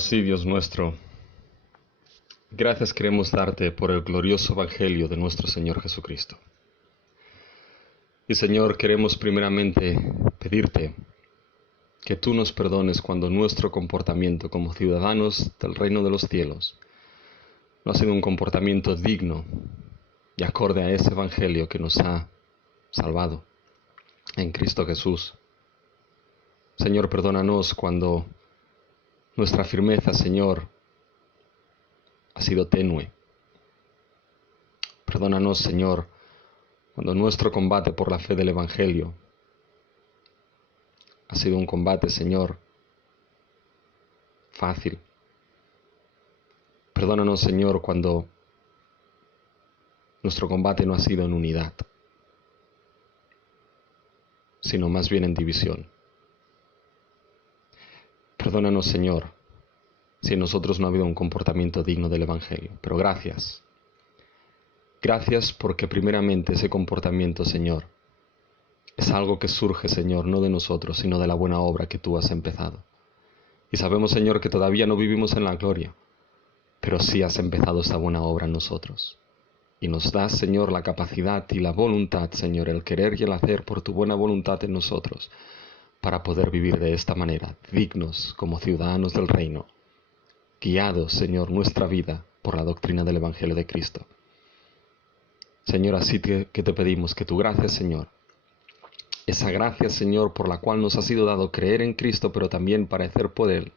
sí, Dios nuestro, gracias queremos darte por el glorioso Evangelio de nuestro Señor Jesucristo. Y Señor, queremos primeramente pedirte que tú nos perdones cuando nuestro comportamiento como ciudadanos del reino de los cielos no ha sido un comportamiento digno y acorde a ese Evangelio que nos ha salvado en Cristo Jesús. Señor, perdónanos cuando nuestra firmeza, Señor, ha sido tenue. Perdónanos, Señor, cuando nuestro combate por la fe del Evangelio ha sido un combate, Señor, fácil. Perdónanos, Señor, cuando nuestro combate no ha sido en unidad, sino más bien en división. Perdónanos, Señor, si en nosotros no ha habido un comportamiento digno del Evangelio. Pero gracias. Gracias porque primeramente ese comportamiento, Señor, es algo que surge, Señor, no de nosotros, sino de la buena obra que tú has empezado. Y sabemos, Señor, que todavía no vivimos en la gloria, pero sí has empezado esta buena obra en nosotros. Y nos das, Señor, la capacidad y la voluntad, Señor, el querer y el hacer por tu buena voluntad en nosotros, para poder vivir de esta manera, dignos como ciudadanos del reino, guiados, Señor, nuestra vida por la doctrina del Evangelio de Cristo. Señor, así que te pedimos que tu gracia, Señor, esa gracia, Señor, por la cual nos ha sido dado creer en Cristo, pero también padecer por Él,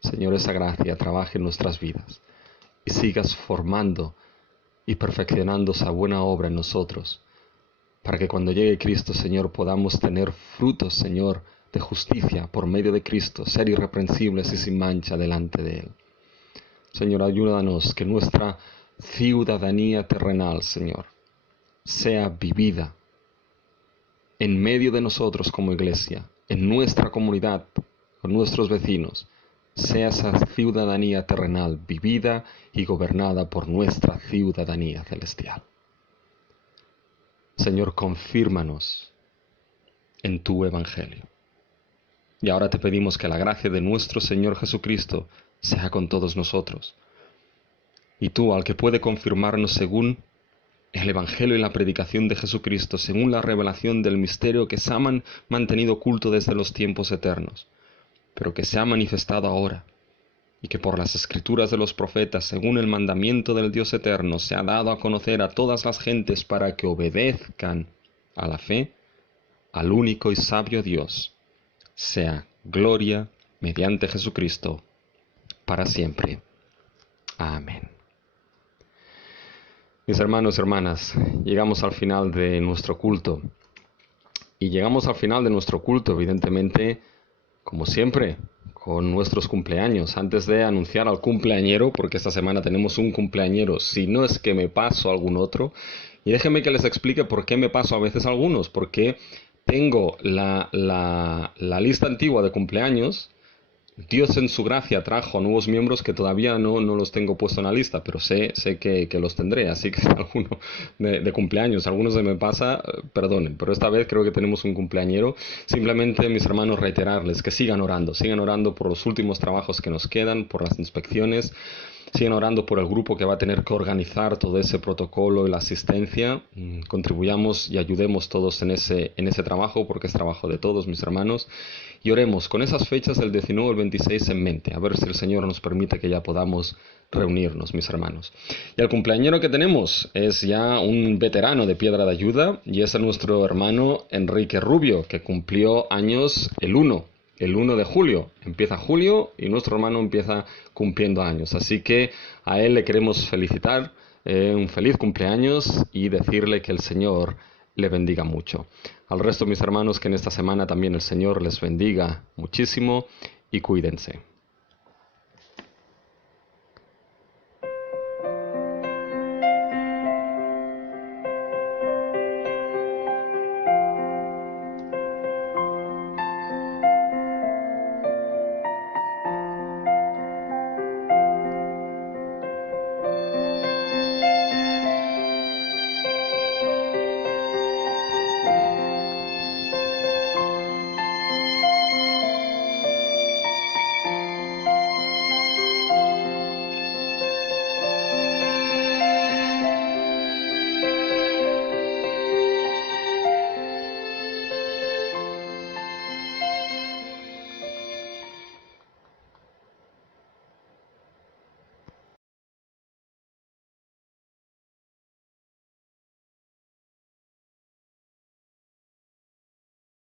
Señor, esa gracia trabaje en nuestras vidas y sigas formando y perfeccionando esa buena obra en nosotros, para que cuando llegue Cristo, Señor, podamos tener frutos, Señor, de justicia por medio de Cristo, ser irreprensibles y sin mancha delante de Él. Señor, ayúdanos que nuestra ciudadanía terrenal, Señor, sea vivida en medio de nosotros como iglesia, en nuestra comunidad, con nuestros vecinos, sea esa ciudadanía terrenal vivida y gobernada por nuestra ciudadanía celestial. Señor, confírmanos en tu Evangelio. Y ahora te pedimos que la gracia de nuestro Señor Jesucristo sea con todos nosotros. Y tú, al que puede confirmarnos según el Evangelio y la predicación de Jesucristo, según la revelación del misterio que se ha mantenido oculto desde los tiempos eternos, pero que se ha manifestado ahora, y que por las escrituras de los profetas, según el mandamiento del Dios eterno, se ha dado a conocer a todas las gentes para que obedezcan a la fe, al único y sabio Dios, sea gloria mediante Jesucristo, para siempre. Amén. Mis hermanos y hermanas, llegamos al final de nuestro culto. Y llegamos al final de nuestro culto, evidentemente, como siempre, con nuestros cumpleaños. Antes de anunciar al cumpleañero, porque esta semana tenemos un cumpleañero, si no es que me paso algún otro. Y déjenme que les explique por qué me paso a veces algunos. Porque tengo la lista antigua de cumpleaños. Dios en su gracia trajo nuevos miembros que todavía no los tengo puesto en la lista, pero sé que los tendré, así que si alguno de cumpleaños, algunos se me pasa, perdonen, pero esta vez creo que tenemos un cumpleañero. Simplemente, mis hermanos, reiterarles que sigan orando por los últimos trabajos que nos quedan, por las inspecciones, sigan orando por el grupo que va a tener que organizar todo ese protocolo y la asistencia. Contribuyamos y ayudemos todos en ese trabajo, porque es trabajo de todos, mis hermanos. Y oremos con esas fechas del 19 al 26 en mente, a ver si el Señor nos permite que ya podamos reunirnos, mis hermanos. Y el cumpleañero que tenemos es ya un veterano de Piedra de Ayuda, y es nuestro hermano Enrique Rubio, que cumplió años el 1 de julio. Empieza julio y nuestro hermano empieza cumpliendo años. Así que a él le queremos felicitar, un feliz cumpleaños, y decirle que el Señor le bendiga mucho. Al resto, mis hermanos, que en esta semana también el Señor les bendiga muchísimo y cuídense.